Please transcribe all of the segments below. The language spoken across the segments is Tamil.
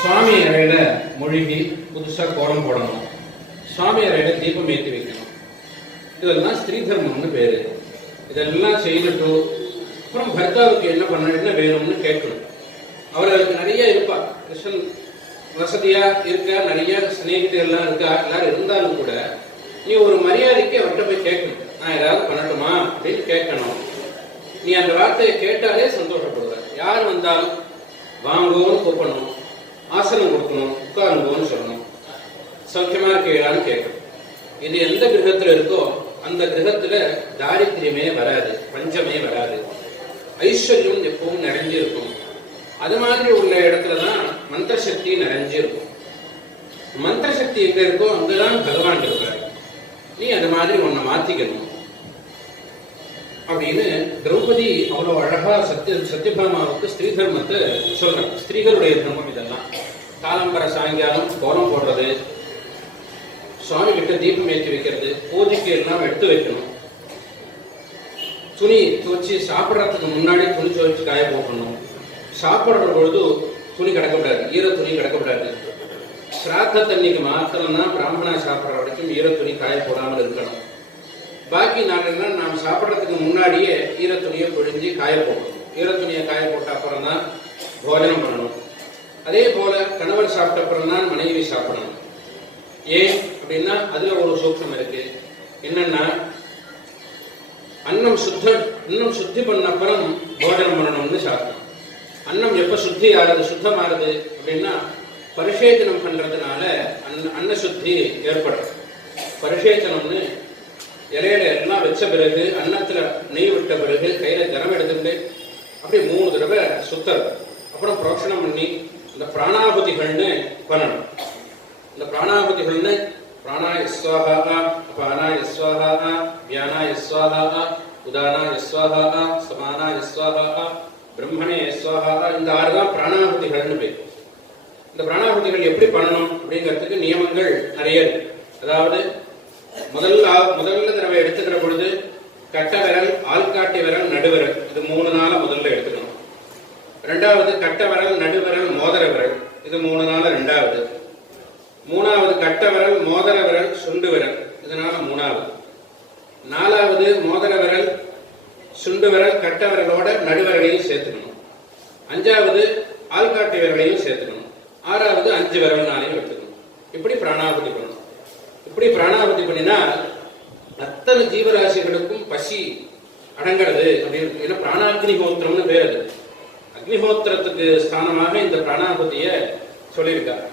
சுவாமி அறையில மொழிகி புதுசா கோலம் போடணும், சுவாமி அறையில தீபம் ஏற்றி வைக்கணும். இதெல்லாம் ஸ்திரீ தர்மம்னு பேரு. இதெல்லாம் செய்துட்டு அப்புறம் பர்த்தாவுக்கு என்ன பண்ண என்ன வேணும்னு கேட்கணும். அவர்களுக்கு நிறைய இருப்பா, கிருஷ்ணன் வசதியா இருக்கா, நிறைய சிநேகிதர்கள்லாம் இருக்கா, எல்லாரும் இருந்தாலும் கூட நீ ஒரு மரியாதைக்கு அவர்கிட்ட போய் கேட்கணும். நான் ஏதாவது பண்ணட்டுமா அப்படின்னு கேட்கணும். நீ அந்த வார்த்தையை கேட்டாலே சந்தோஷப்படுவ. யார் வந்தாலும் வாங்குவோன்னு கூப்பிடணும், ஆசனம் கொடுக்கணும், உட்காருங்கோன்னு சொல்லணும், சௌக்கியமா இருக்கீங்களான்னு கேட்கணும். இது எந்த கிரகத்துல இருக்கோ அந்த கிரகத்துல தாரித்திரியமே வராது, பஞ்சமே வராது, ஐஸ்வர்யம் எப்பவும் நிறைஞ்சு இருக்கும். அது மாதிரி உள்ள இடத்துலதான் மந்திர சக்தி நிறைஞ்சு இருக்கும். மந்திர சக்தி எங்க இருக்கோ அங்கதான் பகவான் இருக்காரு. நீ அது மாதிரி உன்னை மாத்திக்கணும் அப்படின்னு திரௌபதி அவ்வளவு அழகா சத்யபாமாவுக்கு ஸ்திரீ தர்மத்தை சொல்றாங்க. ஸ்திரீகளுடைய தர்மம் இதெல்லாம். காலம்பர சாயங்காலம் கோலம் போடுறது, சுவாமி கிட்ட தீபம் ஏற்றி வைக்கிறது, பூஜைக்கு எல்லாம் எடுத்து வைக்கணும், துணி துவச்சி சாப்பிட்றதுக்கு முன்னாடி துணி துவச்சி காய போகணும், சாப்பிட்ற பொழுது துணி கிடக்கப்படாது, ஈர துணி கிடக்கப்படாது. ஸ்ராத்த தண்ணிக்கு மாத்திரம்னா பிராமணா சாப்பிட்ற வரைக்கும் ஈர துணி காய போடாமல் இருக்கணும். பாக்கி நாளெல்லாம் நாம் சாப்பிட்றதுக்கு முன்னாடியே ஈர துணியை பொழிஞ்சு காய போடணும். ஈர துணியை காய போட்ட அப்புறம் தான் போஜனம் பண்ணணும். அதே போல கணவர் சாப்பிட்ட அப்புறம் தான் மனைவி சாப்பிடணும். ஏன் அப்படின்னா அதுல ஒரு சூக்ஷம் இருக்கு. என்னன்னா அன்னம் சுத்தி பண்ண அப்புறம் போஜனம் பண்ணணும்னு சாப்பிடணும். அன்னம் எப்ப சுத்தி ஆறுது, சுத்தமாறுது அப்படின்னா பரிசேச்சனம் பண்றதுனால அன்ன சுத்தி ஏற்படும். பரிசேச்சனம்னு இலையில எல்லாம் வச்ச பிறகு, அன்னத்துல நெய் விட்ட பிறகு கையில ஜனம் எடுத்துட்டு அப்படி 3 தடவை சுத்தறது. அப்புறம் புரோஷனம் பண்ணி இந்த பிராணாபுதிகள்னு பண்ணணும். இந்த பிராணாபுதிகள்னு பிராணாய ஸ்வாஹா, அபானாய ஸ்வாஹா, வியானாய ஸ்வாஹா, உதானாய ஸ்வாஹா, சமானாய ஸ்வாஹா, பிரம்மணே ஸ்வாஹா. இந்த 6 தான் பிராணாபுதிகள்னு பேர். இந்த பிராணாபுதிகள் எப்படி பண்ணணும் அப்படிங்கிறதுக்கு நியமங்கள் நிறைய இருக்கு. அதாவது முதல்ல தடவை எடுத்துக்கிற பொழுது கட்ட விரல், ஆள்காட்டி விரல், நடுவிரல், இது 3 நாள முதல்ல எடுத்துக்கணும். 2வது கட்ட விரல், நடுவிரல், மோதிர விரல், இது 3 நாள 2வது. 3வது கட்ட விரல், மோதிர விரல், சுண்டு விரல், இதனால 3வது. 4வது மோதிர விரல், சுண்டு விரல், கட்ட விரலோட நடுவிரலையும் சேர்த்துக்கணும். 5வது ஆள்காட்டி விரலையும் சேர்த்துக்கணும். 6வது 5 விரல்னாலையும் எடுத்துக்கணும். இப்படி பிராணாபுதி பண்ணணும். இப்படி பிராணாபுதி பண்ணினால் அத்தனை ஜீவராசிகளுக்கும் பசி அடங்கிறது அப்படின்னு. ஏன்னா பிராணாக்னிஹோத்திரம்னு பேர். அது அக்னிஹோத்திரத்துக்கு ஸ்தானமாக இந்த பிராணாபுதிய சொல்லியிருக்காரு.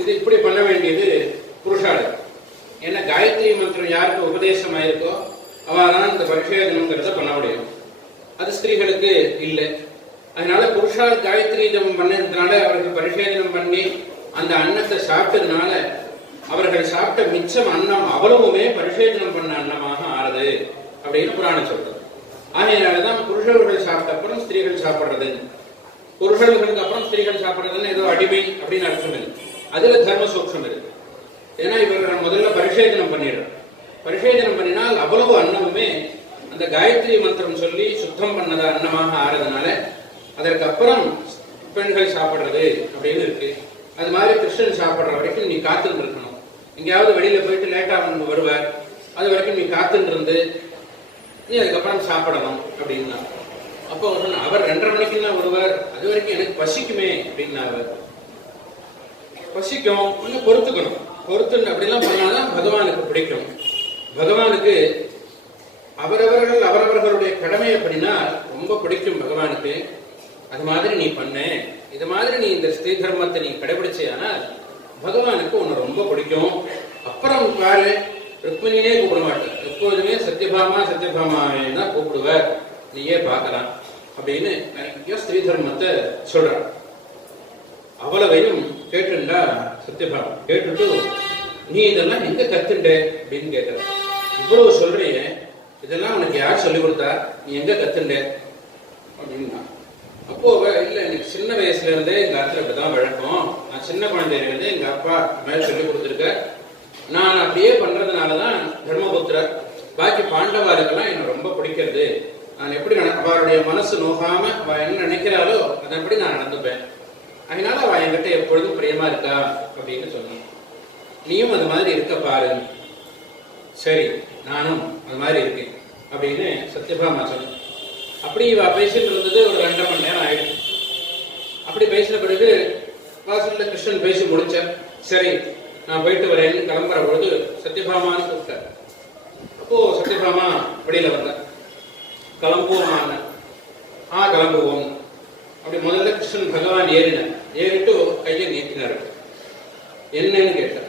இது இப்படி பண்ண வேண்டியது புருஷாளு. ஏன்னா காயத்ரி மந்திரம் யாருக்கு உபதேசம் ஆயிருக்கோ அவதான் இந்த பரிசேதனம்ங்கிறத பண்ண முடியும். அது ஸ்திரீகளுக்கு இல்லை. அதனால புருஷால் காயத்ரி ஜபம் பண்ணதுனால அவர்கள் பரிசேதனம் பண்ணி அந்த அன்னத்தை சாப்பிட்டதுனால அவர்கள் சாப்பிட்ட மிச்சம் அன்னம் அவ்வளவுமே பரிசேதனம் பண்ண அன்னமாக ஆறுது அப்படின்னு புராணம் சொல்றது. ஆகையினாலதான் புருஷர்கள் சாப்பிட்ட அப்புறம் ஸ்திரீகள் சாப்பிடுறது, புருஷர்களுக்கு அப்புறம் ஸ்திரீகள் சாப்பிடுறதுன்னு ஏதோ அடிமை அப்படின்னு அர்த்தம் இல்லை. அதுல தர்ம சூக்ஷம் இருக்கு. ஏன்னா இவர்கள் முதல்ல பரிசேதனம் பண்ணிடுறாங்க. பரிசேதனம் பண்ணினால் அவ்வளவு அன்னமுமே அந்த காயத்ரி மந்திரம் சொல்லி சுத்தம் பண்ணத அன்னமாக ஆறதுனால அதற்கு அப்புறம் பெண்கள் சாப்பிடுறது அப்படின்னு இருக்கு. அது மாதிரி கிருஷ்ணன் சாப்பிடுற வரைக்கும் நீ காத்துட்டு இருக்கணும். எங்கேயாவது வெளியில போயிட்டு லேட்டா வருவார், அது வரைக்கும் நீ காத்துட்டு இருந்து நீ அதுக்கப்புறம் சாப்பிடணும் அப்படின்னா. அப்போ அவர் 2:30 மணிக்குலாம் வருவார், அது வரைக்கும் எனக்கு பசிக்குமே அப்படின்னா அவர் பசிக்கும், இன்னும் பொறுத்துக்கணும். பொறுத்து அப்படிலாம் பண்ணாதான் பகவானுக்கு பிடிக்கும். பகவானுக்கு அவரவர்களுடைய கடமை அப்படின்னா ரொம்ப பிடிக்கும் பகவானுக்கு. அது மாதிரி நீ பண்ண, இது மாதிரி நீ இந்த ஸ்ரீ தர்மத்தை நீ கடைபிடிச்சேனால் பகவானுக்கு உன்னை ரொம்ப பிடிக்கும். அப்புறம் பாரு, ருக்மிணியே கூப்பிட மாட்டேன், எப்போதுமே சத்யபாமாவே தான் கூப்பிடுவார், நீயே பார்க்கலாம் அப்படின்னு நிறைய ஸ்ரீ தர்மத்தை சொல்றார். அவ்வளவையும் கேட்டுண்டா சத்யபாமா. கேட்டுட்டு நீ இதெல்லாம் எங்க கத்துண்ட அப்படின்னு கேட்கிற. இவ்வளவு சொல்றீங்க, இதெல்லாம் உனக்கு யார் சொல்லிக் கொடுத்தா, நீ எங்க கத்துண்ட அப்படின்னா. அப்போ இல்ல, எனக்கு சின்ன வயசுல இருந்தே எங்க ஆத்துல இப்படிதான் வழக்கம், நான் சின்ன குழந்தையில இருந்தே எங்க அப்பா மேல சொல்லி கொடுத்துருக்க, நான் அப்படியே பண்றதுனாலதான் தர்மபுத்திரர் பாக்கி பாண்டவாருக்கெல்லாம் என்ன ரொம்ப பிடிக்கிறது, நான் எப்படி அவருடைய மனசு நோகாம அவ என்ன நினைக்கிறாளோ அதன்படி நான் நடந்துப்பேன் அதனால அவ என்கிட்ட எப்பொழுதும் பிரியமா இருக்கா அப்படின்னு சொன்னான். நீயும் அது மாதிரி இருக்க பாரு. சரி, நானும் அது மாதிரி இருக்கேன் அப்படின்னு சத்யபாமா சொன்ன. அப்படி இவ பேசிட்டு இருந்தது ஒரு 2.5 மணி நேரம் ஆயிடுச்சு. அப்படி பேசின பிறகு வாசல்ல கிருஷ்ணன் பேசி முடிச்ச. சரி, நான் போயிட்டு வரேன்னு கிளம்புற பொழுது சத்யபாமான்னு கூப்பிட்டார். அப்போ சத்யபாமா வெளியில வந்த. கிளம்புவோமான கிளம்புவோம். அப்படி முதல்ல கிருஷ்ணன் பகவான் ஏறிட்டு கையை நீட்டினார். என்னன்னு கேட்டார்.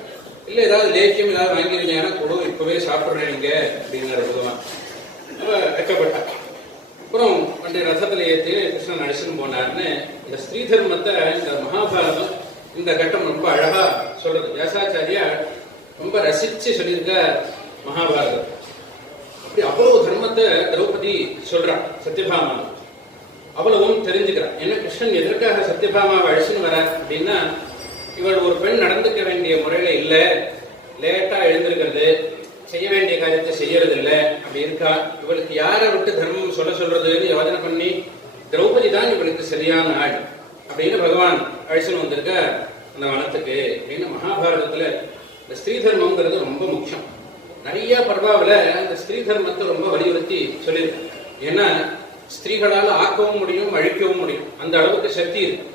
இல்ல ஏதாவது லேக்கியம் ஏதாவது வாங்கியிருந்தீங்கன்னா கூட இப்பவே சாப்பிடுறேன் நீங்க அப்படின்னாரு பகவான். அவ வெக்கப்பட்டா. அப்புறம் வண்டி ரசத்துல ஏற்றி கிருஷ்ணன் அடிச்சுன்னு போனார்னு இந்த ஸ்ரீ தர்மத்தை இந்த மகாபாரதம் இந்த கட்டம் ரொம்ப அழகா சொல்றது. வியாசாச்சாரியா ரொம்ப ரசிச்சு சொல்லியிருக்க மகாபாரதம். அப்படி அவ்வளவு தர்மத்தை திரௌபதி சொல்றான் சத்யபாமா. அவ்வளவும் தெரிஞ்சுக்கிறான். ஏன்னா கிருஷ்ணன் எதற்காக சத்யபாமாவை அழிச்சுன்னு வர அப்படின்னா, இவள் ஒரு பெண் நடந்துக்க வேண்டிய முறையில இல்ல, லேட்டா எழுந்திருக்கிறது, செய்ய வேண்டிய காரியத்தை செய்யறது இல்லை, அப்படி இருக்கா. இவளுக்கு யாரை விட்டு தர்மம் சொல்றதுன்னு யோஜனை பண்ணி திரௌபதி தான் இவளுக்கு சரியான ஆள் அப்படின்னு பகவான் அழிச்சுன்னு வந்திருக்க அந்த வனத்துக்கு அப்படின்னு மகாபாரதத்துல இந்த ஸ்ரீ தர்மம்ங்கிறது ரொம்ப முக்கியம். நிறைய பர்வாவில் அந்த ஸ்திரீ தர்மத்தை ரொம்ப வலியுறுத்தி சொல்லியிருக்காங்க. ஏன்னா ஸ்திரீகளால் ஆக்கவும் முடியும், அழிக்கவும் முடியும். அந்த அளவுக்கு சக்தி இருக்கு.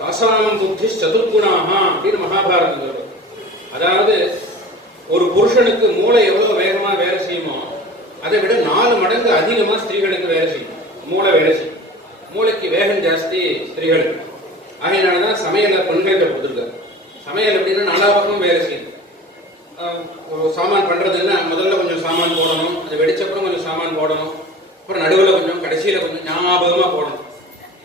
தாசானம் புத்தி சதுர்குணாக அப்படின்னு மகாபாரதம் சொல்றது. அதாவது ஒரு புருஷனுக்கு மூளை எவ்வளவு வேகமா வேலை செய்யுமோ அதை விட 4 மடங்கு அதிகமா ஸ்திரீகளுக்கு வேலை செய்யும். மூளை வேலை செய்யும். மூளைக்கு வேகம் ஜாஸ்தி ஸ்திரீகளுக்கு. ஆகையினாலதான் சமையலை பெண்கள்கிட்ட கொடுத்துருக்காரு. சமையல் அப்படின்னா 4 பக்கம் வேலை செய்யும். சாமான் பண்றதுன்னா முதல்ல கொஞ்சம் சாமான் போடணும், அது வெடிச்சப்பறம் கொஞ்சம் சாமான் போடணும், அப்புறம் நடுவில் கொஞ்சம், கடைசியில கொஞ்சம் ஞாபகமா போடணும்.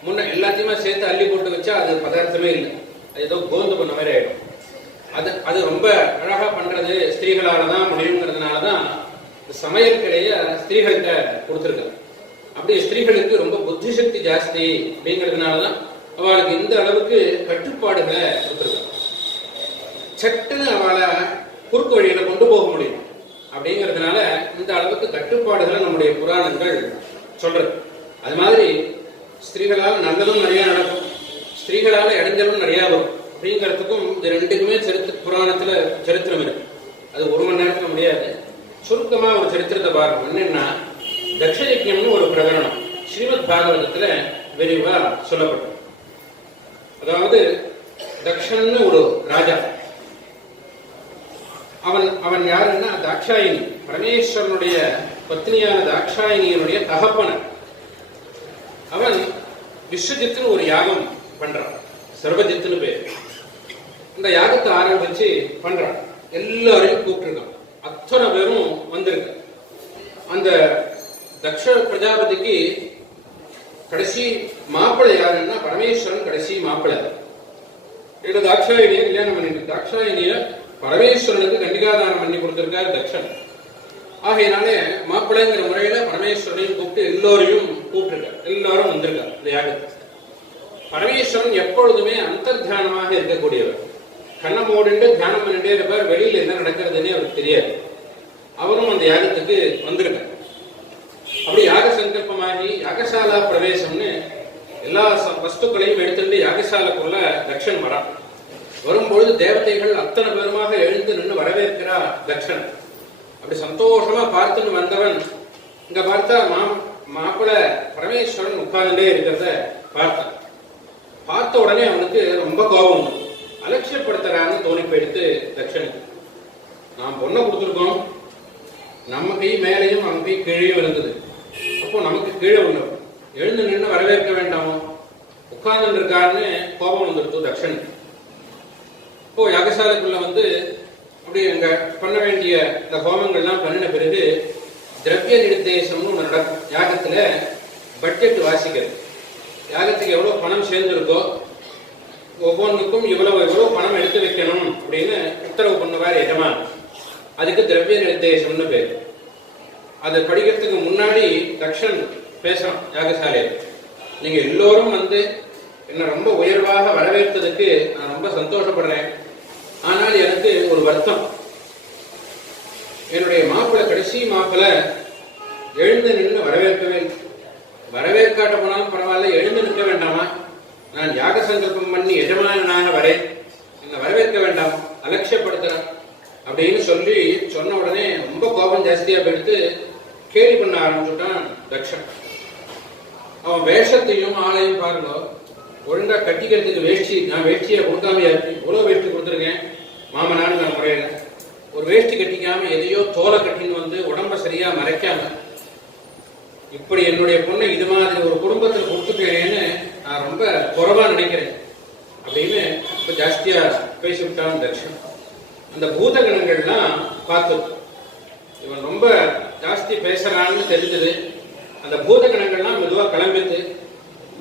முன்ன எல்லாத்தையுமே சேர்த்து அள்ளி போட்டு வச்சா அது பதார்த்தமே இல்லை, அது ஏதோ கோந்து பண்ண மாதிரி ஆயிடும். அது ரொம்ப அழகா பண்றது ஸ்திரீகளால தான் முடியுங்கிறதுனாலதான் சமையல் கிளைய ஸ்திரீகள்கிட்ட கொடுத்துருக்காங்க. அப்படி ஸ்திரீகளுக்கு ரொம்ப புத்தி சக்தி ஜாஸ்தி அப்படிங்கிறதுனாலதான் அவளுக்கு இந்த அளவுக்கு கட்டுப்பாடுகளை கொடுத்துருக்காங்க. சட்டுன்னு அவளை குறுக்கு வழியில கொண்டு போக முடியும். அப்படிங்கிறதுனால இந்த அளவுக்கு கட்டுப்பாடுகளை நம்முடைய புராணங்கள் சொல்றது. அது மாதிரி ஸ்திரீகளால் நல்லதும் நிறைய நடக்கும், ஸ்திரீகளால இடைஞ்சலும் நிறைய வரும். அப்படிங்கிறதுக்கும் இது ரெண்டுக்குமே புராணத்துல சரித்திரம் இருக்கு. அது 1 மணி நேரத்துல முடியாது. சுருக்கமா ஒரு சரித்திரத்தை பார்க்கணும். என்னன்னா, தக்ஷ யஜ்ஞம்னு ஒரு பிரகரணம் ஸ்ரீமத் பாகவதத்துல விரிவா சொல்லப்பட்டது. அதாவது தக்ஷன்னு ஒரு ராஜா. அவன் யாருன்னா தாக்ஷாயினி, பரமேஸ்வரனுடைய பத்னியான தாக்ஷாயினியனுடைய தகப்பனர். அவன் விஸ்வஜித்துன்னு ஒரு யாகம் பண்றான். சர்வஜித்துன்னு பேர். இந்த யாகத்தை ஆரம்பிச்சு பண்றான். எல்லாரையும் கூப்பிட்டுருக்கான். அத்தனை பேரும் வந்திருக்கு. அந்த தக்ஷ பிரஜாபதிக்கு கடைசி மாப்பிள்ளை யாருன்னா பரமேஸ்வரன் கடைசி மாப்பிள்ளை. தாக்ஷாயினிய கல்யாணம் பண்ணிட்டு தாக்ஷாயினிய பரமேஸ்வரனுக்கு கண்டிகாதானம் பண்ணி கொடுத்திருக்காரு தக்ஷன். ஆகையினாலே மாப்பிள்ளைங்கிற முறையில பரமேஸ்வரனையும் கூப்பிட்டு எல்லோரையும் கூப்பிட்டுருக்காரு. எல்லாரும் வந்திருக்காரு இந்த யாகத்துக்கு. பரமேஸ்வரன் எப்பொழுதுமே அந்தர்தியானமாக இருக்கக்கூடியவர். கண்ணை மூடிட்டு தியானம் பண்ணிட்டே இருப்பார். வெளியில என்ன நடக்கிறதுன்னே அவருக்கு தெரியாது. அவரும் அந்த யாகத்துக்கு வந்திருக்கார். அப்படி யாக சங்கல்பமாகி யாகசாலா பிரவேசம்னு எல்லா வஸ்துக்களையும் எடுத்துட்டு யாகசாலைக்குள்ள தக்ஷன் வரான். வரும்பொழுது தேவதைகள் அத்தனை பேருமாக எழுந்து நின்று வரவேற்கிறா தக்ஷன். அப்படி சந்தோஷமா பார்த்துன்னு வந்தவன் இங்க பார்த்தா மாப்பிள்ள பரமேஸ்வரன் உட்கார்ந்துட்டே இருக்கிறத பார்த்தான். பார்த்த உடனே அவனுக்கு ரொம்ப கோபம், அலட்சியப்படுத்துறான்னு தோணி போயிடுத்து தக்ஷனுக்கு. நாம் பொண்ணை கொடுத்துருக்கோம், நம்ம கை மேலையும் அவன் கை கீழேயும் இருந்தது. அப்போ நமக்கு கீழே ஒண்ணு எழுந்து நின்று வரவேற்க வேண்டாமோ, உட்கார்ந்து இருக்காருன்னு கோபம் வந்துடுத்து தக்ஷனுக்கு. இப்போ யாகசாலைக்குள்ள வந்து அப்படி அங்க பண்ண வேண்டிய இந்த ஹோமங்கள்லாம் பண்ணின பிறகு திரவிய நிர்தேசம்னு ஒன்று நடக்கும். யாகத்துல பட்ஜெட் வாசிக்கிறது. யாகத்துக்கு எவ்வளவு பணம் சேர்ந்திருக்கோ ஒவ்வொன்றுக்கும் இவ்வளவு பணம் எடுத்து வைக்கணும் அப்படின்னு உத்தரவு பண்ணுவார் எஜமான். அதுக்கு திரவிய நிர்தேசம்னு பேர். அது படிக்கிறதுக்கு முன்னாடி தக்ஷன் பேசணும் யாகசாலையில். நீங்க எல்லோரும் வந்து என்ன ரொம்ப உயர்வாக வரவேற்பதற்கு நான் ரொம்ப சந்தோஷப்படுறேன். ஆனால் எனக்கு ஒரு வருத்தம், என்னுடைய மாப்பிள்ளை கடைசி மாப்பிள்ளை எழுந்து நின்று வரவேற்கவே. வரவேற்காட்ட போனாலும் பரவாயில்ல, எழுந்து நிற்க வேண்டாமா? நான் யாக சங்கல்பம் பண்ணி எஜமானனாக வரேன், என்னை வரவேற்க வேண்டாம், அலட்சியப்படுத்துறேன் அப்படின்னு சொல்லி சொன்ன உடனே ரொம்ப கோபம் ஜாஸ்தியா போயிடுத்து கேலி பண்ண ஆரம்பிச்சுட்டான் தக்ஷன். அவன் வேஷத்தையும் ஆளையும் பாருங்க, ஒழுங்கா கட்டிக்கிறதுக்கு வேஷ்டி, நான் வேஷ்டியை கொடுக்காமையா இருக்கு, இவ்வளவு வேஷ்டி கொடுத்துருக்கேன் மாமனான்னு நான் முறையில ஒரு வேஷ்டி கட்டிக்காம எதையோ தோலை கட்டின்னு வந்து உடம்ப சரியா மறைக்காம, இப்படி என்னுடைய பொண்ணை இது மாதிரி ஒரு குடும்பத்தில் கொடுத்துட்டேன்னு நான் ரொம்ப குறைவா நினைக்கிறேன் அப்படின்னு ரொம்ப ஜாஸ்தியா பேசிவிட்டான் தர்ஷன். அந்த பூதகணங்கள்லாம் பார்த்து இவன் ரொம்ப ஜாஸ்தி பேசுறான்னு தெரிஞ்சது. அந்த பூதகணங்கள்லாம் மெதுவா கிளம்பிட்டு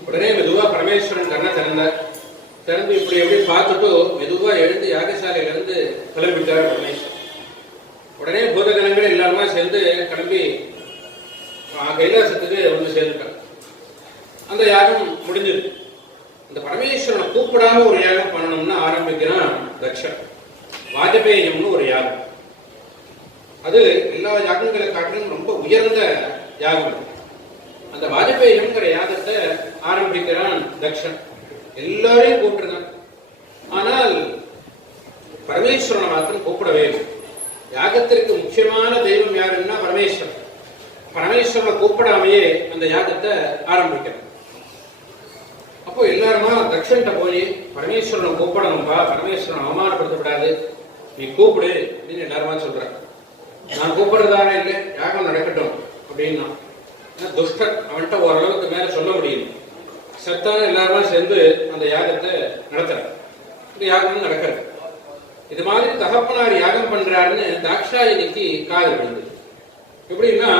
உடனே மெதுவா பரமேஸ்வரன் கண்ணை திறந்தார். திறந்து இப்படி எப்படி பார்த்துட்டு மெதுவா எழுந்து யாகசாலையில இருந்து கிளம்பிட்டார் பரமேஸ்வரன். உடனே பூதகணங்கள் எல்லாருமா சேர்ந்து கிளம்பி கைலாசத்துக்கு வந்து சேர்ந்துட்டாங்க. அந்த யாகம் முடிஞ்சது. இந்த பரமேஸ்வரனை கூப்பிடாம ஒரு யாகம் பண்ணணும்னு ஆரம்பிக்கிறான் தக்ஷன். வாஜபேயம்னு ஒரு யாகம், அது எல்லா யாகங்களை காட்டிலும் ரொம்ப உயர்ந்த யாகம். அந்த வாஜபேயம்ங்கிற யாகத்தை ஆரம்பிக்கிறான் தக்ஷன். எல்லாரையும் கூப்பிட்டுருந்தான், ஆனால் பரமேஸ்வரனை மாத்திரம் கூப்பிடவே இல்லை. யாகத்திற்கு முக்கியமான தெய்வம் யாருன்னா பரமேஸ்வரன். பரமேஸ்வரனை கூப்பிடாமையே அந்த யாகத்தை ஆரம்பிக்கிறான். அப்போ எல்லாருமா தக்ஷன்கிட்ட போய் பரமேஸ்வரனை கூப்பிடணும்பா, பரமேஸ்வரனை அவமானப்படுத்தப்படாது, நீ கூப்பிடு அப்படின்னு எல்லாருமா சொல்றாங்க. நான் கூப்பிடுறதானே இல்லை, யாகம் நடக்கட்டும் அப்படின்னா துஷ்டர், அவன்கிட்ட ஓரளவுக்கு மேல சொல்ல முடியும். சத்தான எல்லாருமா சேர்ந்து அந்த யாகத்தை நடத்துறாங்க. இந்த யாகம் நடக்கிறது. இது மாதிரி தகப்பனார் யாகம் பண்றாருன்னு தாக்ஷாயணிக்கு காது விழுது. எப்படின்னா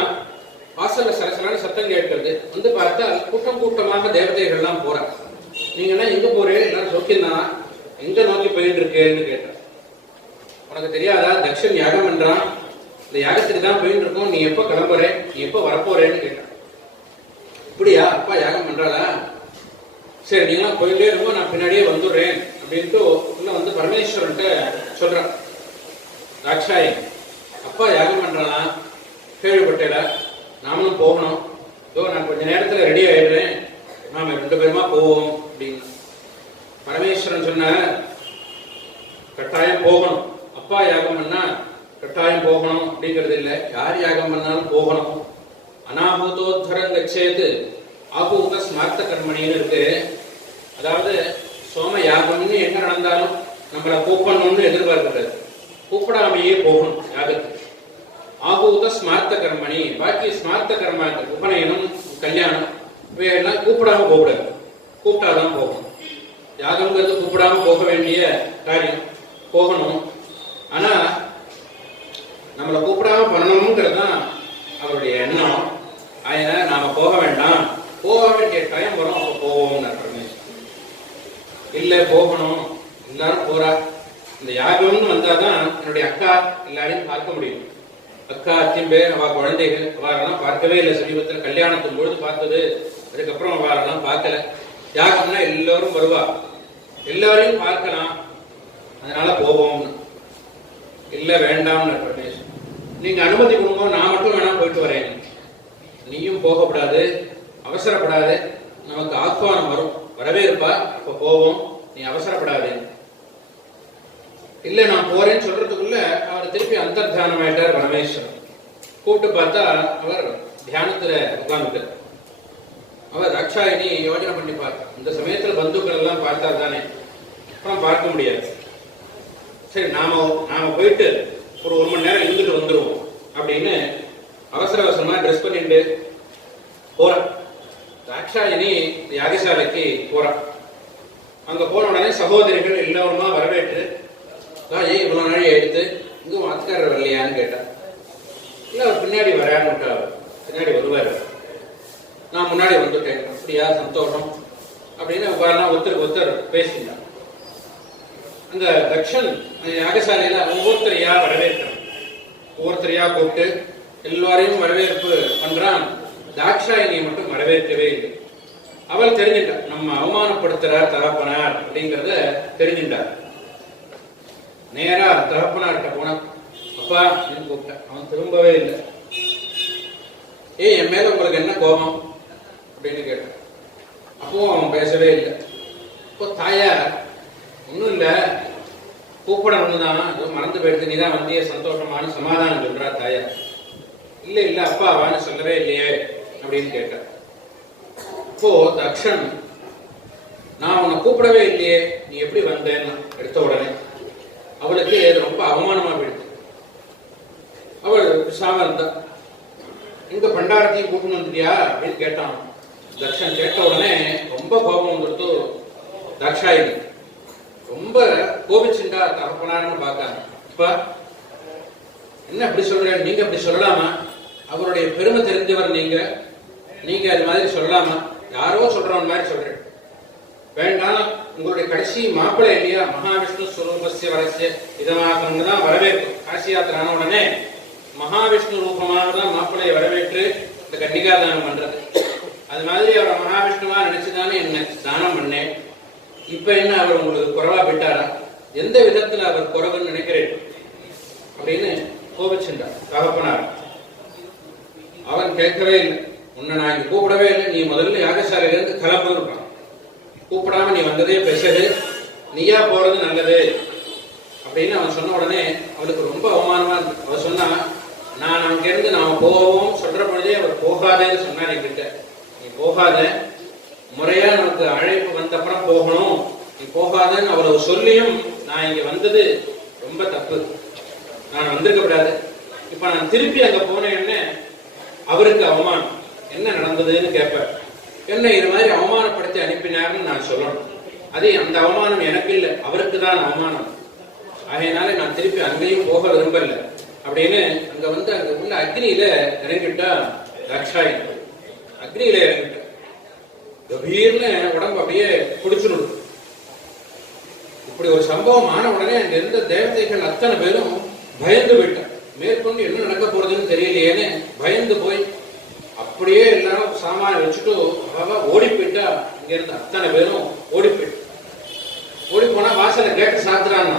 வாசல்ல சரசலான சத்தம் கேட்கிறது. வந்து பார்த்தா கூட்டம் கூட்டமாக தேவதைகள்லாம் போறாங்க. நீங்க என்ன எங்க போறேன், எல்லாரும் சௌக்கியம்தான், எங்க நோக்கி போயிட்டு இருக்கேன்னு கேட்டார். உனக்கு தெரியாதா, தக்ஷன் யாகம் பண்றான், இந்த யாகத்துக்கு தான் போயிட்டு இருக்கோம், நீ எப்ப கிளம்புற, நீ எப்ப வரப்போறேன்னு கேட்டான். இப்படியா, அப்பா யாகம் பண்றாளா, சரி நீங்களாம் போயிட்டே இருக்கோம், நான் பின்னாடியே வந்துடுறேன் அப்படின்ட்டு உள்ள வந்து பரமேஸ்வரன்ட்ட சொல்றான். தாக்ஷாயி, அப்பா யாகம் பண்றானா கேள்விப்பட்டேடா, நாமளும் போகணும், இதோ நான் கொஞ்ச நேரத்துல ரெடி ஆயிடுறேன், நாம 2 பேருமா போவோம் அப்படின்னு. பரமேஸ்வரன் சொன்ன, கட்டாயம் போகணும், அப்பா யாகம் பண்ணா கட்டாயம் போகணும் அப்படிங்கிறது இல்லை, யார் யாகம் பண்ணாலும் போகணும். அனாபூதோத்தரம் கச்சேது ஆபூத ஸ்மார்த்த கர்மணின்னு இருக்கு. அதாவது சோம யாகம்னு எங்க நடந்தாலும் நம்மளை கூப்பிடணும்னு எதிர்பார்க்கிறது, கூப்பிடாமையே போகணும் யாகத்துக்கு. ஆபூத ஸ்மார்த்த கர்மணி, பாக்கி ஸ்மார்த்த கர்மாக்கள் உபநயனம் கல்யாணம் இவையெல்லாம் கூப்பிடாம போகக்கூடாது, கூப்பிட்டாதான் போகணும். யாகம்ங்கிறது கூப்பிடாம போக வேண்டிய காரியம், போகணும். ஆனா நம்மளை கூப்பிடாம பண்ணணுங்கிறது தான் அவருடைய எண்ணம். அதனால நாம போக வேண்டாம், போக வேண்டிய டைம் வரும் அப்ப போவோம்னு. இல்ல போகணும், எல்லாரும் போறா, இந்த யாகம்னு வந்தாதான் என்னுடைய அக்கா எல்லாரையும் பார்க்க முடியும். அக்கா அத்தின் பேர், அவ குழந்தைகள், அவரெல்லாம் பார்க்கவே இல்லை. சமீபத்தில் கல்யாணத்தின் பொழுது பார்த்தது, அதுக்கப்புறம் அவரெல்லாம் பார்க்கல. யாகம்னா எல்லாரும் வருவா, எல்லாரையும் பார்க்கலாம், அதனால போவோம்னு. இல்ல வேண்டாம்னு பரமேஸ்வரன், நீங்க அனுமதி கொடுங்க, நான் மட்டும் வேணா போயிட்டு வரேன். நீயும் போகக்கூடாது, அவசரப்படாது, நமக்கு ஆத்வானம் வரும், வரவே இருப்பா, அப்ப போவோம், நீ அவசரப்படாது. இல்ல நான் போறேன்னு சொல்றதுக்குள்ள அவர் திருப்பி அந்தர்தானம் ஆயிட்டார் பரமேஸ்வரன். கூப்பிட்டு பார்த்தா அவர் தியானத்துல உட்கார்ந்துட்டார். அவர் தாக்ஷாயணி யோஜனை பண்ணி பார்த்தார், இந்த சமயத்துல பந்துக்கள் எல்லாம் பார்த்தா தானே, அப்புறம் பார்க்க முடியாது. சரி நாம போயிட்டு ஒரு 1 மணி நேரம் இருந்துட்டு வந்துருவோம் அப்படின்னு அவசர அவசரமா ட்ரெஸ் பண்ணிட்டு போற தாக்ஷாயணி யாகசாலைக்கு போறான். அங்க போன உடனே சகோதரிகள் எல்லாருமா வரவேற்று, ஏன் இவ்வளவு நாளை எடுத்து இங்க மாத்துக்காரர் வரலையான்னு கேட்டா. இல்ல அவர் பின்னாடி வரான்னு விட்டா, பின்னாடி வருவாரு, நான் முன்னாடி வந்துட்டேன். அப்படியா, சந்தோஷம் அப்படின்னு ஒருத்தருக்கு ஒருத்தர் பேசினார். அந்த தக்ஷன் யாகசாலையில ஒவ்வொருத்தரையா வரவேற்கிறான், ஒவ்வொருத்தரையா கூப்பிட்டு எல்லாரையும் வரவேற்பு பண்றான். தாக்ஷாயணியை மட்டும் வரவேற்கவே இல்லை. அவள் தெரிஞ்சிட்டார், நம்ம அவமானப்படுத்துறார் தகப்பனார் அப்படிங்கிறத தெரிஞ்சிட்டார். நேரா தகப்பனார்கிட்ட போன, அப்பா கூப்பிட்டேன், அவன் திரும்பவே இல்லை. என் மேல உங்களுக்கு என்ன கோபம் அப்படின்னு கேட்டான். அப்பவும் அவன் பேசவே இல்லை. இப்போ தாயார் ஒன்றும் இல்லை, கூப்பிட ஒண்ணுதானா, மறந்து போயிடுது, நீதான் வந்திய சந்தோஷமான சமாதானம் சொல்றா தாயார். இல்லை இல்லை அப்பா வான்னு சொல்லவே இல்லையே அப்படின்னு கேட்டார். இப்போ தக்ஷன், நான் உன்னை கூப்பிடவே இல்லையே, நீ எப்படி வந்தேன்னு எடுத்த உடனே அவளுக்கு ரொம்ப அவமானமா போயிடுது. அவள் பிசாம இருந்தா. எங்க பண்டாரத்தையும் கூப்பிட்டு வந்துட்டியா அப்படின்னு கேட்டான். தக்ஷன் கேட்ட உடனே ரொம்ப கோபம் வந்துடுத்து. தாக்ஷாயினி ரொம்ப கோபிச்சுண்டா தகப்பனாருன்னு பார்க்காங்க. இப்ப என்ன அப்படி சொல்ற, நீங்க அப்படி சொல்லலாமா? அவருடைய பெருமை தெரிஞ்சவர் நீங்க அது மாதிரி சொல்லலாமா? யாரோ சொல்றவன் மாதிரி சொல்றேன். வேண்டாம், உங்களுடைய கடைசி மாப்பிள்ளை இல்லையா, மகாவிஷ்ணு ஸ்வரூபஸ்ய வரஸ்ய இதமாக தான் வரவேற்பு. காசி யாத்திரை ஆன உடனே மகாவிஷ்ணு ரூபமாக தான் மாப்பிள்ளையை வரவேற்று இந்த கன்னிகா தானம் பண்றது. அது மாதிரி அவரை மகாவிஷ்ணுவா நினைச்சுதானே என்ன தானம் பண்ணேன். இப்ப என்ன அவர் உங்களுக்கு குறைவா போயிட்டாரா? எந்த விதத்துல அவர் குறைவுன்னு நினைக்கிறேன் அப்படின்னு கோபிச்சுட்டார் தகப்பனார். அவன் கேட்கவே இல்லை, உன்னை நான் இங்க கூப்பிடவே இல்லை, நீ முதல்ல யாகசாலையிலிருந்து கிளம்பு இருப்பான். கூப்பிடாம நீ வந்ததே பெசது, நீயா போறது நல்லது அப்படின்னு அவன் சொன்ன உடனே அவளுக்கு ரொம்ப அவமானமா இருக்கு. அவ சொன்னா, நான் அங்கிருந்து நாம போவோம் சொல்ற பொழுதே அவர் போகாதேன்னு சொன்னார் என்கிட்ட. நீ போகாத, முறையா நமக்கு அழைப்பு வந்தப்புறம் போகணும், நீ போகாதன்னு அவ்வளவு சொல்லியும் நான் இங்க வந்தது ரொம்ப தப்பு, நான் வந்திருக்க கூடாது. இப்ப நான் திருப்பி அங்க போனேன்னு அவருக்கு அவமானம். என்ன நடந்ததுன்னு கேட்பேன். என்ன இது மாதிரி அவமானப்படுத்தி அனுப்பினார்னு நான் சொல்லணும். அதே அந்த அவமானம் எனக்கு இல்லை, அவருக்கு தான் அவமானம். ஆகையினால நான் திருப்பி அங்கேயும் போக விரும்பல அப்படின்னு அங்க உள்ள அக்னியில இறங்கிட்டா தாக்ஷாயினி. அக்னியில இறங்கிட்டா கபீர்னு உடம்பு அப்படியே குடிச்சுடும். இப்படி ஒரு சம்பவம் ஆன உடனே அங்க இருந்த தேவதைகள் அத்தனை பேரும் பயந்து போயிட்டார். மேற்கொண்டு என்ன நடக்க போறதுன்னு தெரியலையேன்னு பயந்து போய் அப்படியே எல்லாரும் சாமான வச்சுட்டு ஓடி போயிட்டா. இங்க இருந்த அத்தனை பேரும் ஓடி போயிட்டு, ஓடி போனா வாசலை கேட்டு சாத்துறான்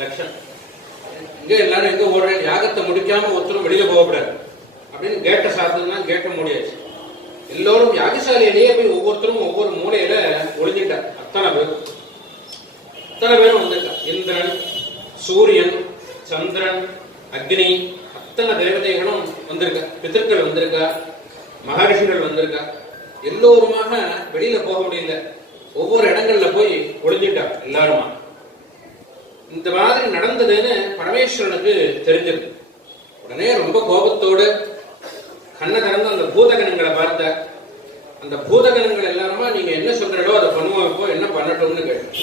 தக்ஷன். இங்க எல்லாரும் எங்க ஓடுற, யாகத்தை முடிக்காம ஒருத்தரும் வெளியில போகக்கூடாது அப்படின்னு கேட்ட சாத்துனா கேட்க முடியாது. எல்லோரும் யாகசாலையிலேயே போய் ஒவ்வொருத்தரும் ஒவ்வொரு மூலையில ஒளிஞ்சிட்டார். அத்தனை பேரும் வந்திருக்கா. இந்திரன், சூரியன், சந்திரன், அக்னி, அத்தனை தேவதைகளும் வந்திருக்கா. பிதர்கள் வந்திருக்கா, மகரிஷிகள் வந்திருக்கா. எல்லோருமாக வெளியில போக முடியல, ஒவ்வொரு இடங்கள்ல போய் ஒளிஞ்சிட்டா எல்லாருமா. இந்த மாதிரி நடந்ததுன்னு பரமேஸ்வரனுக்கு தெரிஞ்சது. உடனே ரொம்ப கோபத்தோடு கண்ணை திறந்து அந்த பூதகணங்களை பார்த்த. அந்த பூதகணங்கள் எல்லாருமா நீங்க என்ன சொல்றீங்களோ அதை பண்ணுவோம், இப்போ என்ன பண்ணட்டும்னு கேட்டு